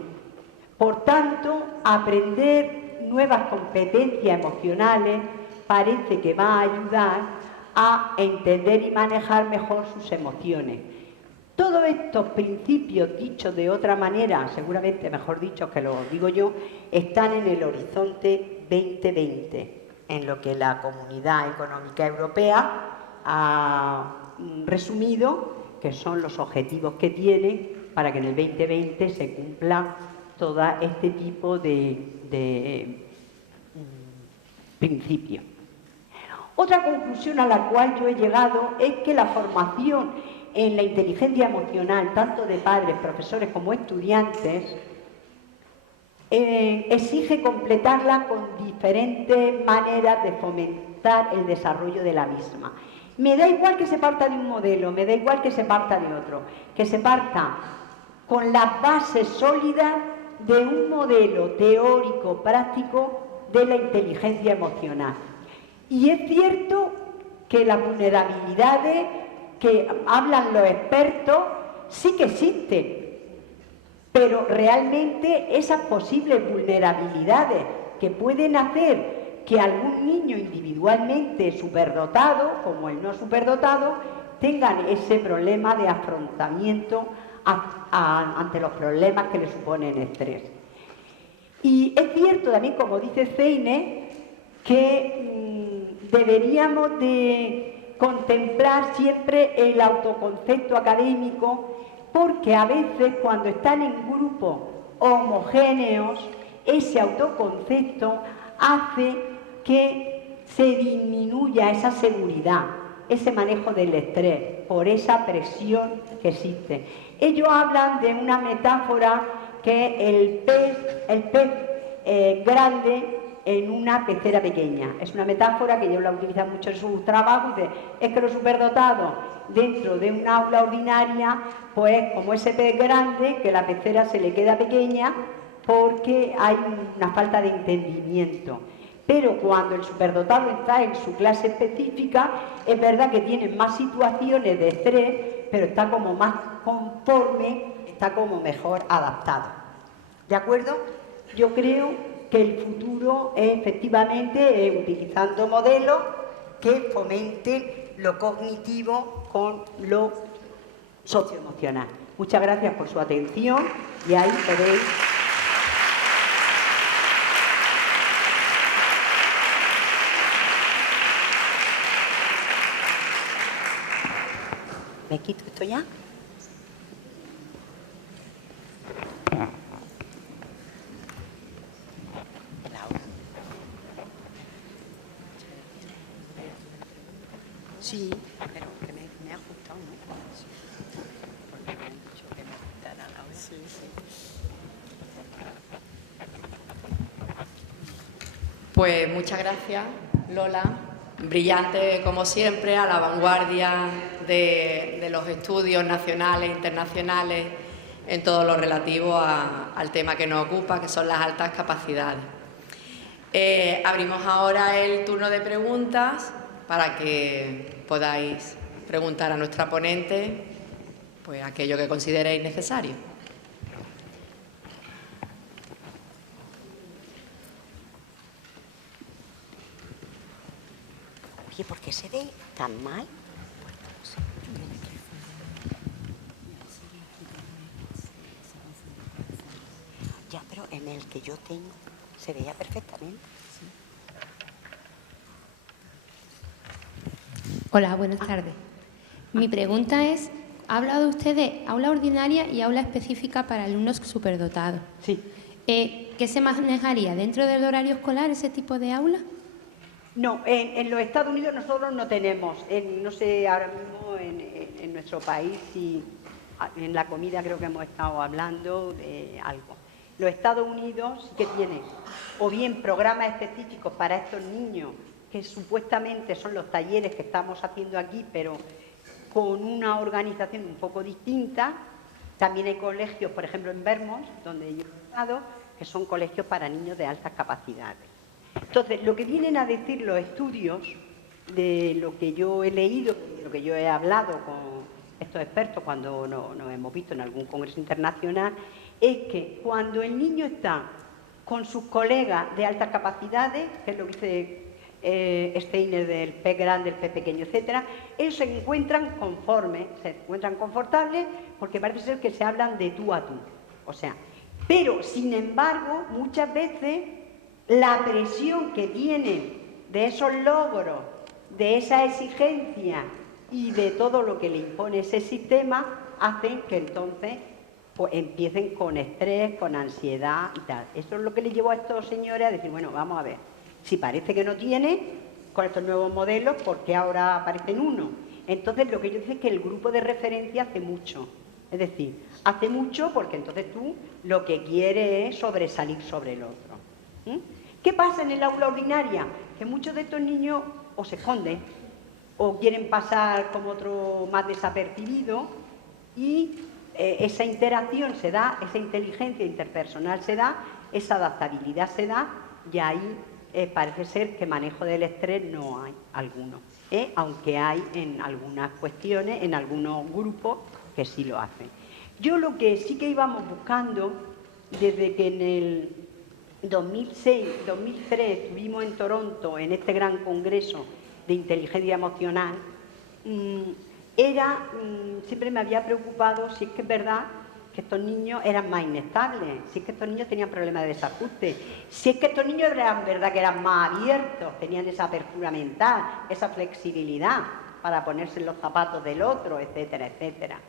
Por tanto, aprender nuevas competencias emocionales parece que va a ayudar a entender y manejar mejor sus emociones. Todos estos principios, dichos de otra manera, seguramente mejor dicho que lo digo yo, están en el horizonte 2020, en lo que la Comunidad Económica Europea ha resumido, que son los objetivos que tiene para que en el 2020 se cumpla todo este tipo de principios. Otra conclusión a la cual yo he llegado es que la formación en la inteligencia emocional, tanto de padres, profesores como estudiantes, exige completarla con diferentes maneras de fomentar el desarrollo de la misma. Me da igual que se parta de un modelo, me da igual que se parta de otro, que se parta con las bases sólidas de un modelo teórico práctico de la inteligencia emocional. Y es cierto que las vulnerabilidades que hablan los expertos sí que existen, pero realmente esas posibles vulnerabilidades que pueden hacer que algún niño individualmente superdotado, como el no superdotado, tengan ese problema de afrontamiento ante los problemas que le suponen estrés. Y es cierto también, como dice Zeine, que deberíamos de contemplar siempre el autoconcepto académico, porque a veces cuando están en grupos homogéneos, ese autoconcepto hace que se disminuya esa seguridad, ese manejo del estrés, por esa presión que existe. Ellos hablan de una metáfora que es el pez grande en una pecera pequeña. Es una metáfora que ellos la utilizan mucho en sus trabajos y dicen, es que los superdotados dentro de un aula ordinaria, pues como ese pez grande, que la pecera se le queda pequeña porque hay una falta de entendimiento. Pero cuando el superdotado está en su clase específica, es verdad que tiene más situaciones de estrés, pero está como más conforme, está como mejor adaptado. ¿De acuerdo? Yo creo que el futuro es efectivamente utilizando modelos que fomenten lo cognitivo con lo socioemocional. Muchas gracias por su atención y ahí podéis... ¿Me quito esto ya? Sí, pero que me ha ajustado, ¿no? Sí. Porque me han dicho que me ajustara la hora. Sí, sí. Pues muchas gracias, Lola. Brillante, como siempre, a la vanguardia de los estudios nacionales e internacionales en todo lo relativo al tema que nos ocupa, que son las altas capacidades. Abrimos ahora el turno de preguntas para que podáis preguntar a nuestra ponente pues, aquello que consideréis necesario. Oye, ¿por qué se ve tan mal? Ya, pero en el que yo tengo se veía perfectamente. Hola, buenas tardes. Mi pregunta es, ha hablado usted de aula ordinaria y aula específica para alumnos superdotados. Sí. ¿Qué se manejaría dentro del horario escolar ese tipo de aula? No, en los Estados Unidos nosotros no tenemos, no sé ahora mismo en nuestro país si en la comida creo que hemos estado hablando de algo. Los Estados Unidos sí que tienen o bien programas específicos para estos niños, que supuestamente son los talleres que estamos haciendo aquí, pero con una organización un poco distinta. También hay colegios, por ejemplo en Vermont, donde yo he estado, que son colegios para niños de altas capacidades. Entonces, lo que vienen a decir los estudios, de lo que yo he leído, de lo que yo he hablado con estos expertos cuando nos hemos visto en algún congreso internacional, es que cuando el niño está con sus colegas de altas capacidades, que es lo que dice Steiner del pez grande, el pez pequeño, etcétera, ellos se encuentran conformes, se encuentran confortables porque parece ser que se hablan de tú a tú. O sea, pero sin embargo, muchas veces la presión que tienen de esos logros, de esa exigencia y de todo lo que le impone ese sistema, hacen que entonces pues, empiecen con estrés, con ansiedad y tal. Eso es lo que le llevó a estos señores a decir, bueno, vamos a ver, si parece que no tiene, con estos nuevos modelos, ¿por qué ahora aparecen uno? Entonces, lo que yo digo es que el grupo de referencia hace mucho. Es decir, hace mucho porque entonces tú lo que quieres es sobresalir sobre el otro. ¿Qué pasa en el aula ordinaria? Que muchos de estos niños o se esconden o quieren pasar como otro más desapercibido y esa interacción se da, esa inteligencia interpersonal se da, esa adaptabilidad se da y ahí parece ser que manejo del estrés no hay alguno, aunque hay en algunas cuestiones, en algunos grupos que sí lo hacen. Yo lo que sí que íbamos buscando desde que en el 2006-2003 estuvimos en Toronto en este gran congreso de inteligencia emocional, siempre me había preocupado si es que es verdad que estos niños eran más inestables, si es que estos niños tenían problemas de desajuste, si es que estos niños eran verdad que eran más abiertos, tenían esa apertura mental, esa flexibilidad para ponerse en los zapatos del otro, etcétera, etcétera.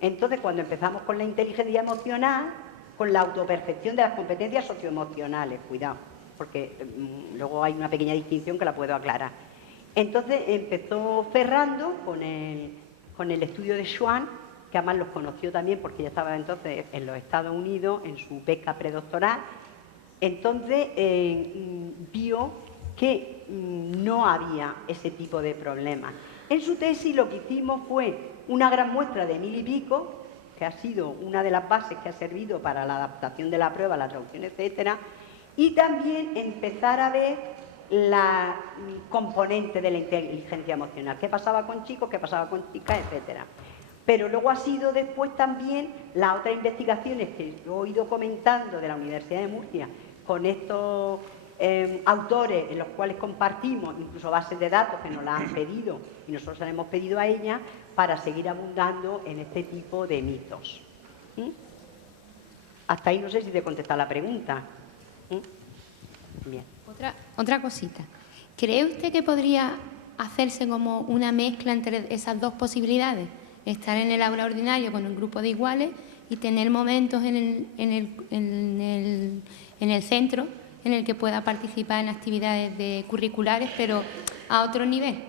Entonces, cuando empezamos con la inteligencia emocional, con la autopercepción de las competencias socioemocionales, cuidado, porque luego hay una pequeña distinción que la puedo aclarar. Entonces empezó Ferrando con el estudio de Schwann, que además los conoció también porque ya estaba entonces en los Estados Unidos en su beca predoctoral. Entonces vio que no había ese tipo de problemas. En su tesis lo que hicimos fue una gran muestra de 1000 y pico, que ha sido una de las bases que ha servido para la adaptación de la prueba, la traducción, etcétera, y también empezar a ver la componente de la inteligencia emocional, qué pasaba con chicos, qué pasaba con chicas, etcétera. Pero luego ha sido después también las otras investigaciones que yo he ido comentando de la Universidad de Murcia con estos autores en los cuales compartimos incluso bases de datos que nos las han pedido y nosotros las hemos pedido a ellas para seguir abundando en este tipo de mitos. Hasta ahí no sé si te he contestado la pregunta. Bien. Otra cosita. ¿Cree usted que podría hacerse como una mezcla entre esas dos posibilidades? Estar en el aula ordinario con un grupo de iguales y tener momentos en el centro en el que pueda participar en actividades curriculares, pero a otro nivel.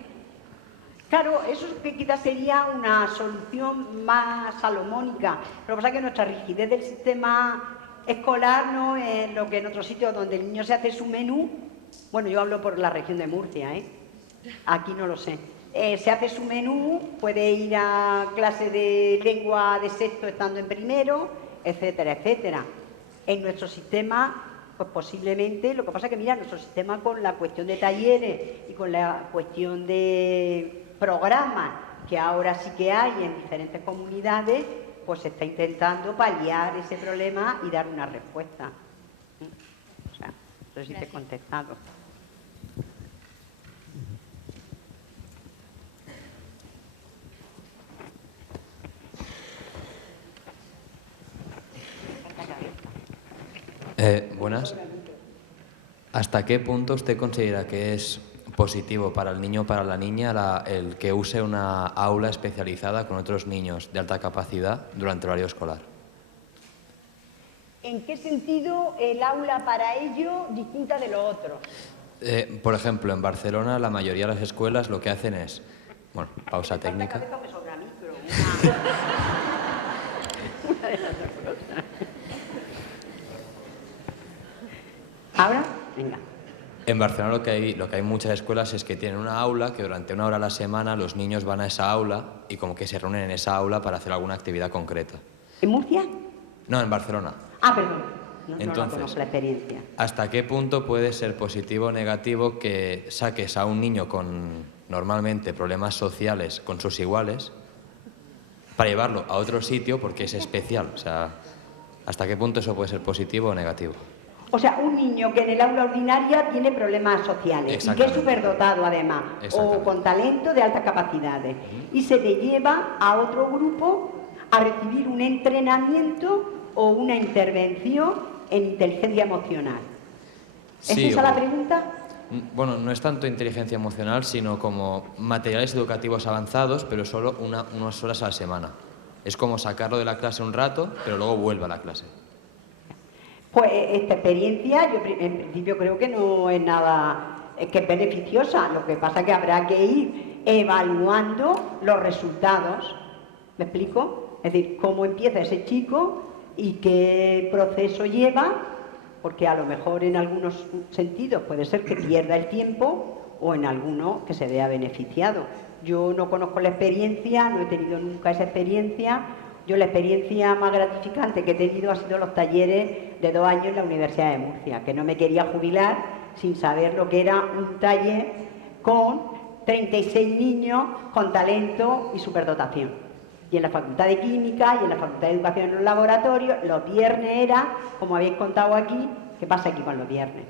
Claro, eso que quizás sería una solución más salomónica. Lo que pasa es que nuestra rigidez del sistema escolar no es lo que en otros sitios donde el niño se hace su menú. Bueno, yo hablo por la región de Murcia, aquí no lo sé. Se hace su menú, puede ir a clase de lengua de sexto estando en primero, etcétera, etcétera. En nuestro sistema, pues posiblemente, lo que pasa es que mira, nuestro sistema con la cuestión de talleres y con la cuestión de programas que ahora sí que hay en diferentes comunidades, pues se está intentando paliar ese problema y dar una respuesta. O sea, no sé si te he contestado. Buenas. ¿Hasta qué punto usted considera que es positivo para el niño o para la niña el que use una aula especializada con otros niños de alta capacidad durante el horario escolar? ¿En qué sentido el aula para ello distinta de lo otro? Por ejemplo, en Barcelona la mayoría de las escuelas lo que hacen es... Bueno, pausa técnica. Una de las dos cosas. ¿Ahora? Venga. En Barcelona lo que hay muchas escuelas es que tienen una aula que durante 1 hora a la semana los niños van a esa aula y como que se reúnen en esa aula para hacer alguna actividad concreta. ¿En Murcia? No, en Barcelona. Ah, perdón. Entonces, no conozco la experiencia. ¿Hasta qué punto puede ser positivo o negativo que saques a un niño con normalmente problemas sociales con sus iguales para llevarlo a otro sitio porque es especial? O sea, ¿hasta qué punto eso puede ser positivo o negativo? O sea, un niño que en el aula ordinaria tiene problemas sociales y que es superdotado además, o con talento de altas capacidades, y se le lleva a otro grupo a recibir un entrenamiento o una intervención en inteligencia emocional. ¿Es esa la pregunta? Bueno, no es tanto inteligencia emocional, sino como materiales educativos avanzados, pero solo unas horas a la semana. Es como sacarlo de la clase un rato, pero luego vuelve a la clase. Pues esta experiencia, yo en principio creo que no es nada, que es beneficiosa. Lo que pasa es que habrá que ir evaluando los resultados. ¿Me explico? Es decir, cómo empieza ese chico y qué proceso lleva, porque a lo mejor en algunos sentidos puede ser que pierda el tiempo o en algunos que se vea beneficiado. Yo no conozco la experiencia, no he tenido nunca esa experiencia. Yo la experiencia más gratificante que he tenido ha sido los talleres de 2 años en la Universidad de Murcia, que no me quería jubilar sin saber lo que era un taller con 36 niños con talento y superdotación. Y en la Facultad de Química y en la Facultad de Educación en los laboratorios, los viernes era, como habéis contado aquí, ¿qué pasa aquí con los viernes?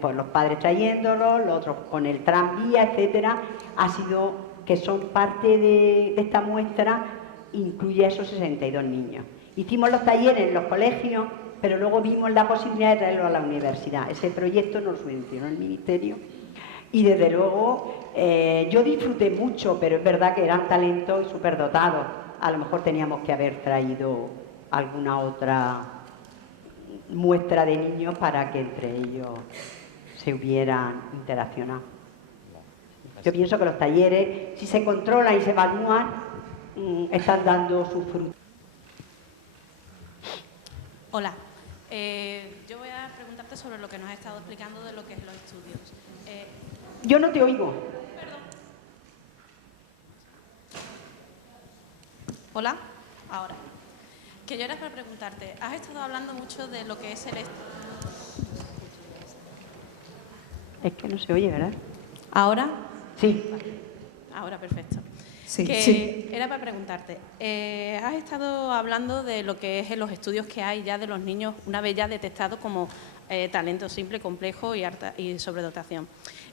Pues los padres trayéndolos, los otros con el tranvía, etcétera. Ha sido que son parte de esta muestra, incluye a esos 62 niños. Hicimos los talleres en los colegios, pero luego vimos la posibilidad de traerlo a la universidad. Ese proyecto nos subvencionó el Ministerio y desde luego yo disfruté mucho, pero es verdad que eran talentos y superdotados. A lo mejor teníamos que haber traído alguna otra muestra de niños para que entre ellos se hubieran interaccionado. Yo pienso que los talleres, si se controlan y se evalúan, están dando sus frutos. Hola, yo voy a preguntarte sobre lo que nos has estado explicando de lo que es los estudios. Yo no te oigo. Perdón. Hola, ahora. Que yo era para preguntarte, has estado hablando mucho de lo que es el... Es que no se oye, ¿verdad? ¿Ahora? Sí. Ahora, perfecto. Sí, Era para preguntarte, has estado hablando de lo que es los estudios que hay ya de los niños, una vez ya detectados como talento simple, complejo y sobredotación.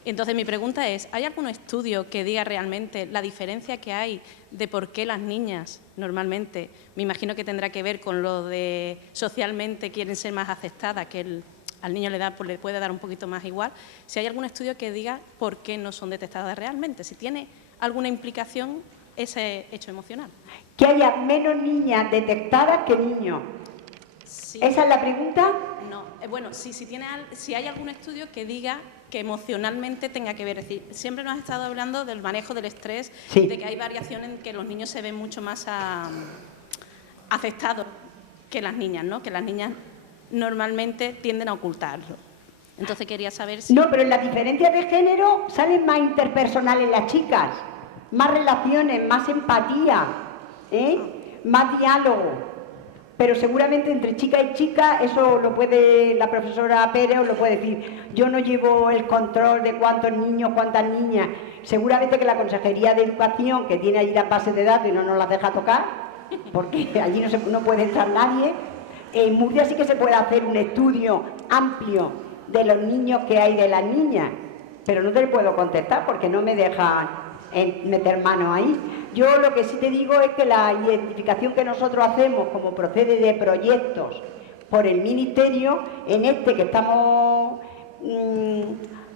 Entonces, mi pregunta es, ¿hay algún estudio que diga realmente la diferencia que hay de por qué las niñas normalmente, me imagino que tendrá que ver con lo de socialmente quieren ser más aceptadas, que al niño le puede dar un poquito más igual, si hay algún estudio que diga por qué no son detectadas realmente, si tiene alguna implicación ese hecho emocional? Que haya menos niñas detectadas que niños. Sí. ¿Esa es la pregunta? No, bueno, si hay algún estudio que diga que emocionalmente tenga que ver. Es decir, siempre nos has estado hablando del manejo del estrés, sí, de que hay variaciones en que los niños se ven mucho más afectados que las niñas, ¿no? Que las niñas normalmente tienden a ocultarlo. Entonces quería saber si... No, pero en las diferencias de género salen más interpersonales las chicas, más relaciones, más empatía, más diálogo. Pero seguramente entre chica y chica, eso lo puede la profesora Pérez, os lo puede decir. Yo no llevo el control de cuántos niños, cuántas niñas. Seguramente que la Consejería de Educación, que tiene allí las bases de datos y no nos las deja tocar, porque allí no puede entrar nadie, en Murcia sí que se puede hacer un estudio amplio de los niños que hay de las niñas, pero no te lo puedo contestar porque no me dejan meter mano ahí. Yo lo que sí te digo es que la identificación que nosotros hacemos como procede de proyectos por el Ministerio, en este que estamos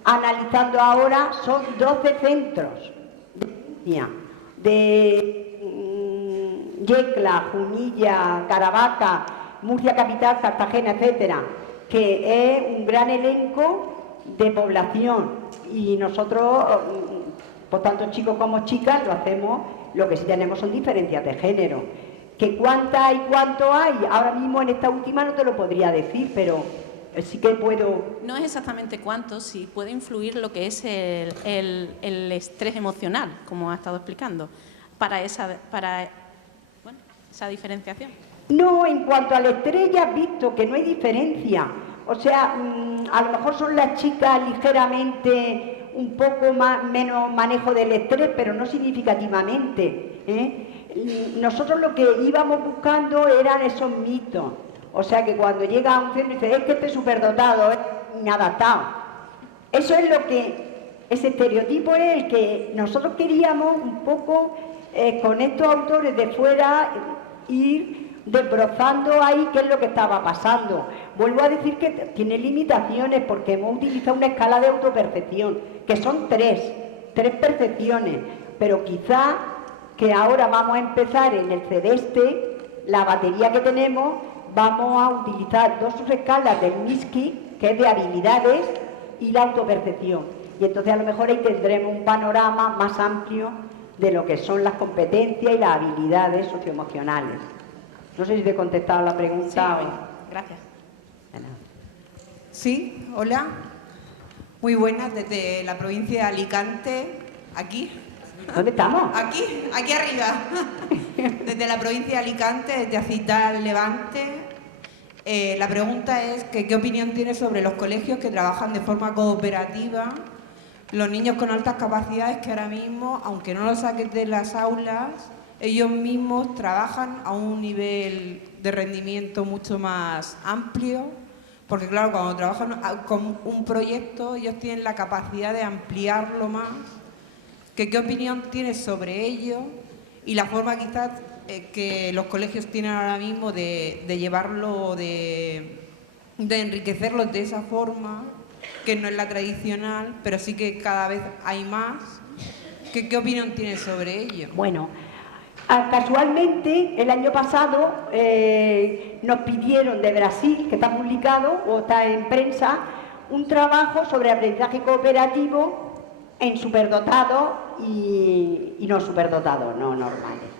analizando ahora, son 12 centros de Yecla, Jumilla, Caravaca, Murcia Capital, Cartagena, etcétera, que es un gran elenco de población y nosotros, pues tanto chicos como chicas, lo hacemos. Lo que sí tenemos son diferencias de género. ¿Que cuántas y cuánto hay? Ahora mismo en esta última no te lo podría decir, pero sí que puedo... No es exactamente cuánto, si puede influir lo que es el estrés emocional, como ha estado explicando, para esa diferenciación. No, en cuanto al estrés ya has visto que no hay diferencia. O sea, a lo mejor son las chicas ligeramente un poco menos manejo del estrés, pero no significativamente. Nosotros lo que íbamos buscando eran esos mitos. O sea que cuando llega a un centro y dice, es que este superdotado, es inadaptado. Eso es lo que, ese estereotipo es el que nosotros queríamos un poco con estos autores de fuera ir desbrozando ahí qué es lo que estaba pasando. Vuelvo a decir que tiene limitaciones porque hemos utilizado una escala de autopercepción, que son tres percepciones, pero quizá que ahora vamos a empezar en el CEDESTE, la batería que tenemos, vamos a utilizar dos subescalas del MISCI, que es de habilidades, y la autopercepción. Y entonces a lo mejor ahí tendremos un panorama más amplio de lo que son las competencias y las habilidades socioemocionales. No sé si te he contestado la pregunta. Sí, gracias. Sí, hola. Muy buenas, desde la provincia de Alicante, aquí. ¿Dónde estamos? Aquí arriba. Desde la provincia de Alicante, desde Acital, Levante. La pregunta es que, ¿qué opinión tienes sobre los colegios que trabajan de forma cooperativa? Los niños con altas capacidades que ahora mismo, aunque no los saques de las aulas, ellos mismos trabajan a un nivel de rendimiento mucho más amplio, porque claro, cuando trabajan con un proyecto, ellos tienen la capacidad de ampliarlo más. ¿Qué opinión tienes sobre ello? Y la forma quizás que los colegios tienen ahora mismo de llevarlo, de enriquecerlos de esa forma, que no es la tradicional, pero sí que cada vez hay más. ¿Qué opinión tienes sobre ello? Bueno, casualmente el año pasado nos pidieron de Brasil, que está publicado o está en prensa, un trabajo sobre aprendizaje cooperativo en superdotados y no superdotados, no normales.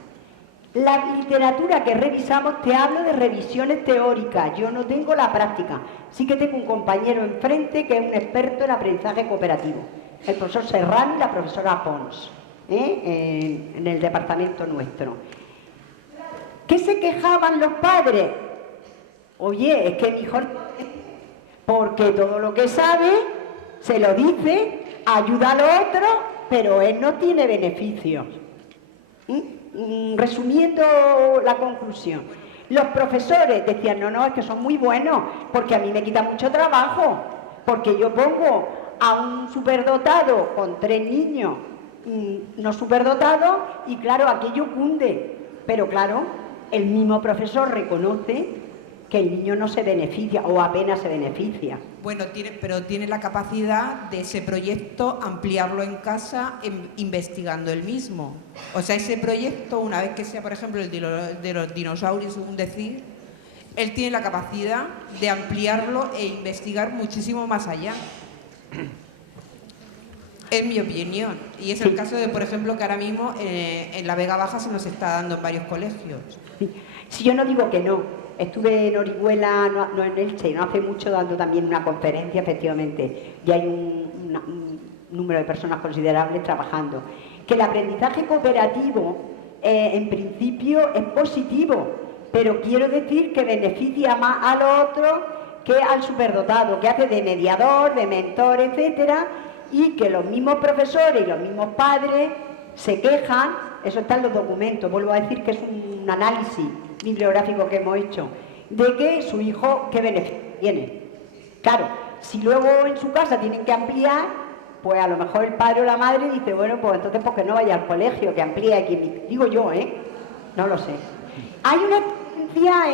La literatura que revisamos, te hablo de revisiones teóricas, yo no tengo la práctica. Sí que tengo un compañero enfrente que es un experto en aprendizaje cooperativo, el profesor Serrano y la profesora Pons, en el departamento nuestro. ¿Qué se quejaban los padres? Oye, es que mi hijo, porque todo lo que sabe se lo dice, ayuda al otro, pero él no tiene beneficios. Resumiendo la conclusión, los profesores decían, no, es que son muy buenos, porque a mí me quita mucho trabajo, porque yo pongo a un superdotado con 3 niños no superdotados y claro, aquello cunde, pero claro, el mismo profesor reconoce que el niño no se beneficia o apenas se beneficia. Bueno, pero tiene la capacidad de ese proyecto ampliarlo en casa investigando el mismo. O sea, ese proyecto, una vez que sea, por ejemplo, el de los dinosaurios, un decir, él tiene la capacidad de ampliarlo e investigar muchísimo más allá. Es mi opinión. Y es el caso de, por ejemplo, que ahora mismo en la Vega Baja se nos está dando en varios colegios. Si yo no digo que no. Estuve en Orihuela, no en Elche, no hace mucho, dando también una conferencia, efectivamente, y hay un número de personas considerables trabajando. Que el aprendizaje cooperativo, en principio, es positivo, pero quiero decir que beneficia más al otro que al superdotado, que hace de mediador, de mentor, etcétera, y que los mismos profesores y los mismos padres se quejan, eso está en los documentos, vuelvo a decir que es un análisis bibliográfico que hemos hecho, de que su hijo, ¿qué beneficio tiene? Claro, si luego en su casa tienen que ampliar, pues a lo mejor el padre o la madre dice, bueno, pues entonces ¿por qué no vaya al colegio, que amplíe aquí? Digo yo, no lo sé. Hay una experiencia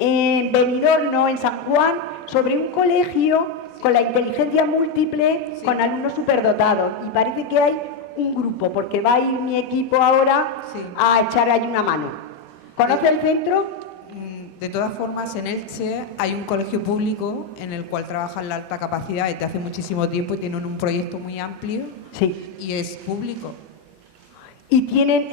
en Benidorm, no, en San Juan, sobre un colegio con la inteligencia múltiple, con alumnos superdotados, y parece que hay un grupo, porque va a ir mi equipo ahora a echar ahí una mano. ¿Conoce el centro? De todas formas, en Elche hay un colegio público en el cual trabajan la alta capacidad desde hace muchísimo tiempo y tienen un proyecto muy amplio y es público. Y tienen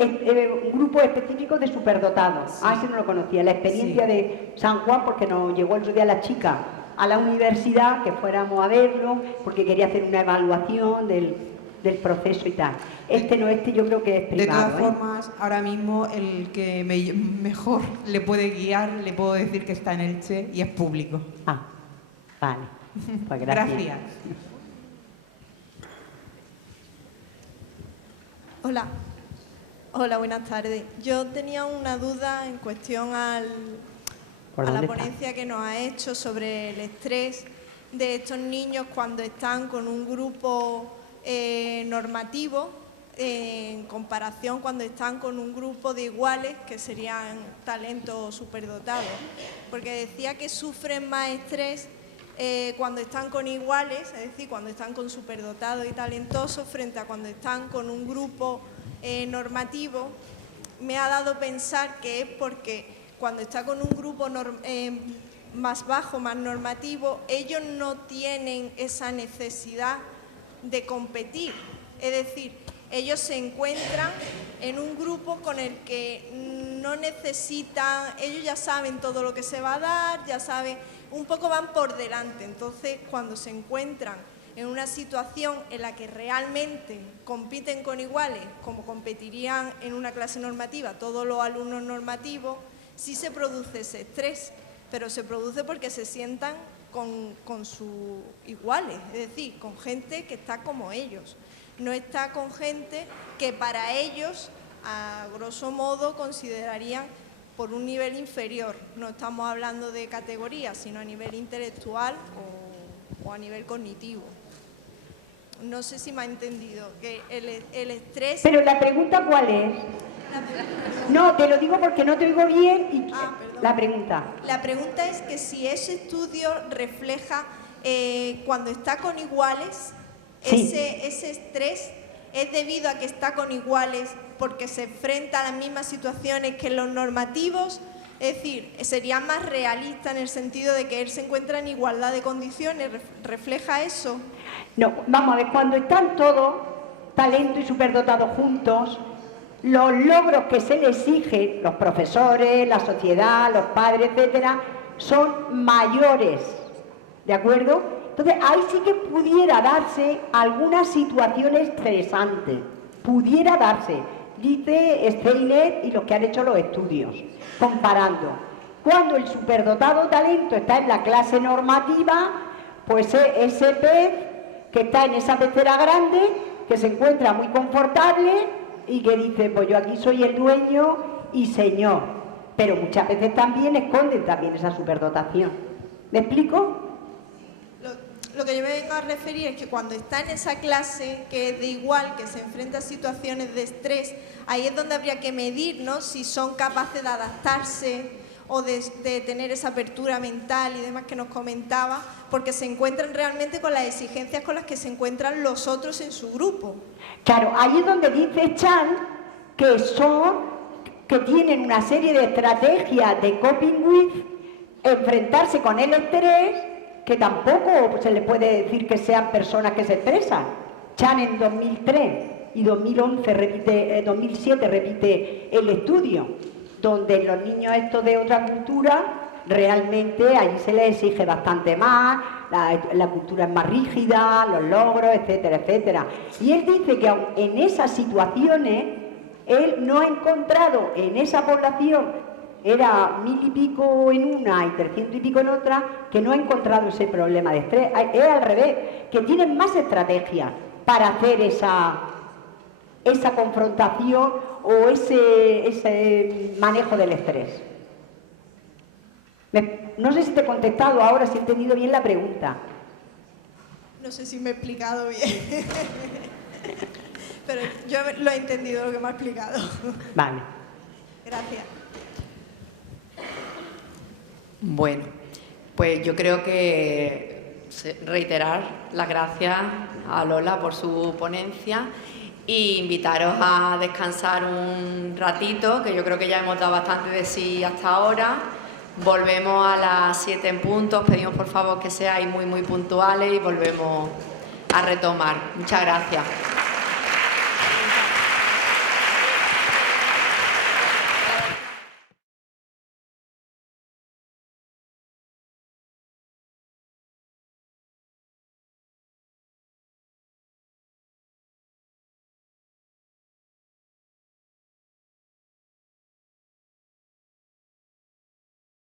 un grupo específico de superdotados. Ese no lo conocía. La experiencia de San Juan, porque nos llegó el otro día la chica a la universidad, que fuéramos a verlo, porque quería hacer una evaluación del proceso y tal. Yo creo que es privado. De todas formas, ahora mismo el que mejor le puede guiar, le puedo decir que está en Elche y es público. Ah, vale. Pues gracias. Gracias. Hola. Hola, buenas tardes. Yo tenía una duda en cuestión a la ponencia que nos ha hecho sobre el estrés de estos niños cuando están con un grupo normativo en comparación cuando están con un grupo de iguales que serían talentos superdotados. Porque decía que sufren más estrés cuando están con iguales, es decir, cuando están con superdotados y talentosos frente a cuando están con un grupo normativo. Me ha dado a pensar que es porque cuando está con un grupo más bajo, más normativo, ellos no tienen esa necesidad de competir. Es decir, ellos se encuentran en un grupo con el que no necesitan, ellos ya saben todo lo que se va a dar, ya saben, un poco van por delante. Entonces, cuando se encuentran en una situación en la que realmente compiten con iguales, como competirían en una clase normativa todos los alumnos normativos, sí se produce ese estrés, pero se produce porque se sientan con sus iguales, es decir, con gente que está como ellos. No está con gente que para ellos, a grosso modo, considerarían por un nivel inferior. No estamos hablando de categorías, sino a nivel intelectual o a nivel cognitivo. No sé si me ha entendido, que el estrés... Pero la pregunta, ¿cuál es? No, te lo digo porque no te oigo bien y la pregunta. La pregunta es que si ese estudio refleja cuando está con iguales, sí, ese estrés es debido a que está con iguales porque se enfrenta a las mismas situaciones que los normativos. Es decir, sería más realista en el sentido de que él se encuentra en igualdad de condiciones, ¿refleja eso? No, vamos a ver, cuando están todos, talento y superdotados juntos, los logros que se les exigen, los profesores, la sociedad, los padres, etcétera, son mayores, ¿de acuerdo? Entonces, ahí sí que pudiera darse alguna situación estresante, pudiera darse, dice Steiner y los que han hecho los estudios, comparando. Cuando el superdotado talento está en la clase normativa, pues ese pez que está en esa pecera grande, que se encuentra muy confortable y que dice, pues yo aquí soy el dueño y señor. Pero muchas veces también esconden también esa superdotación. ¿Me explico? Lo que yo me vengo a referir es que cuando está en esa clase que es de igual, que se enfrenta a situaciones de estrés, ahí es donde habría que medir, ¿no?, si son capaces de adaptarse o de tener esa apertura mental y demás que nos comentaba, porque se encuentran realmente con las exigencias con las que se encuentran los otros en su grupo. Claro, ahí es donde dice Chan que tienen una serie de estrategias de coping with, enfrentarse con el estrés, que tampoco se le puede decir que sean personas que se estresan. Chan en 2003 y 2007 repite el estudio, donde los niños estos de otra cultura, realmente ahí se les exige bastante más, la cultura es más rígida, los logros, etcétera, etcétera. Y él dice que en esas situaciones, él no ha encontrado en esa población, era 1000 y pico en una y 300 y pico en otra, que no ha encontrado ese problema de estrés. Es al revés, que tienen más estrategias para hacer esa confrontación o ese manejo del estrés. No sé si te he contestado ahora, si he entendido bien la pregunta. No sé si me he explicado bien, pero yo lo he entendido lo que me ha explicado. Vale. Gracias. Bueno, pues yo creo que reiterar las gracias a Lola por su ponencia e invitaros a descansar un ratito, que yo creo que ya hemos dado bastante de sí hasta ahora. Volvemos a las 7 en punto, os pedimos por favor que seáis muy puntuales y volvemos a retomar. Muchas gracias.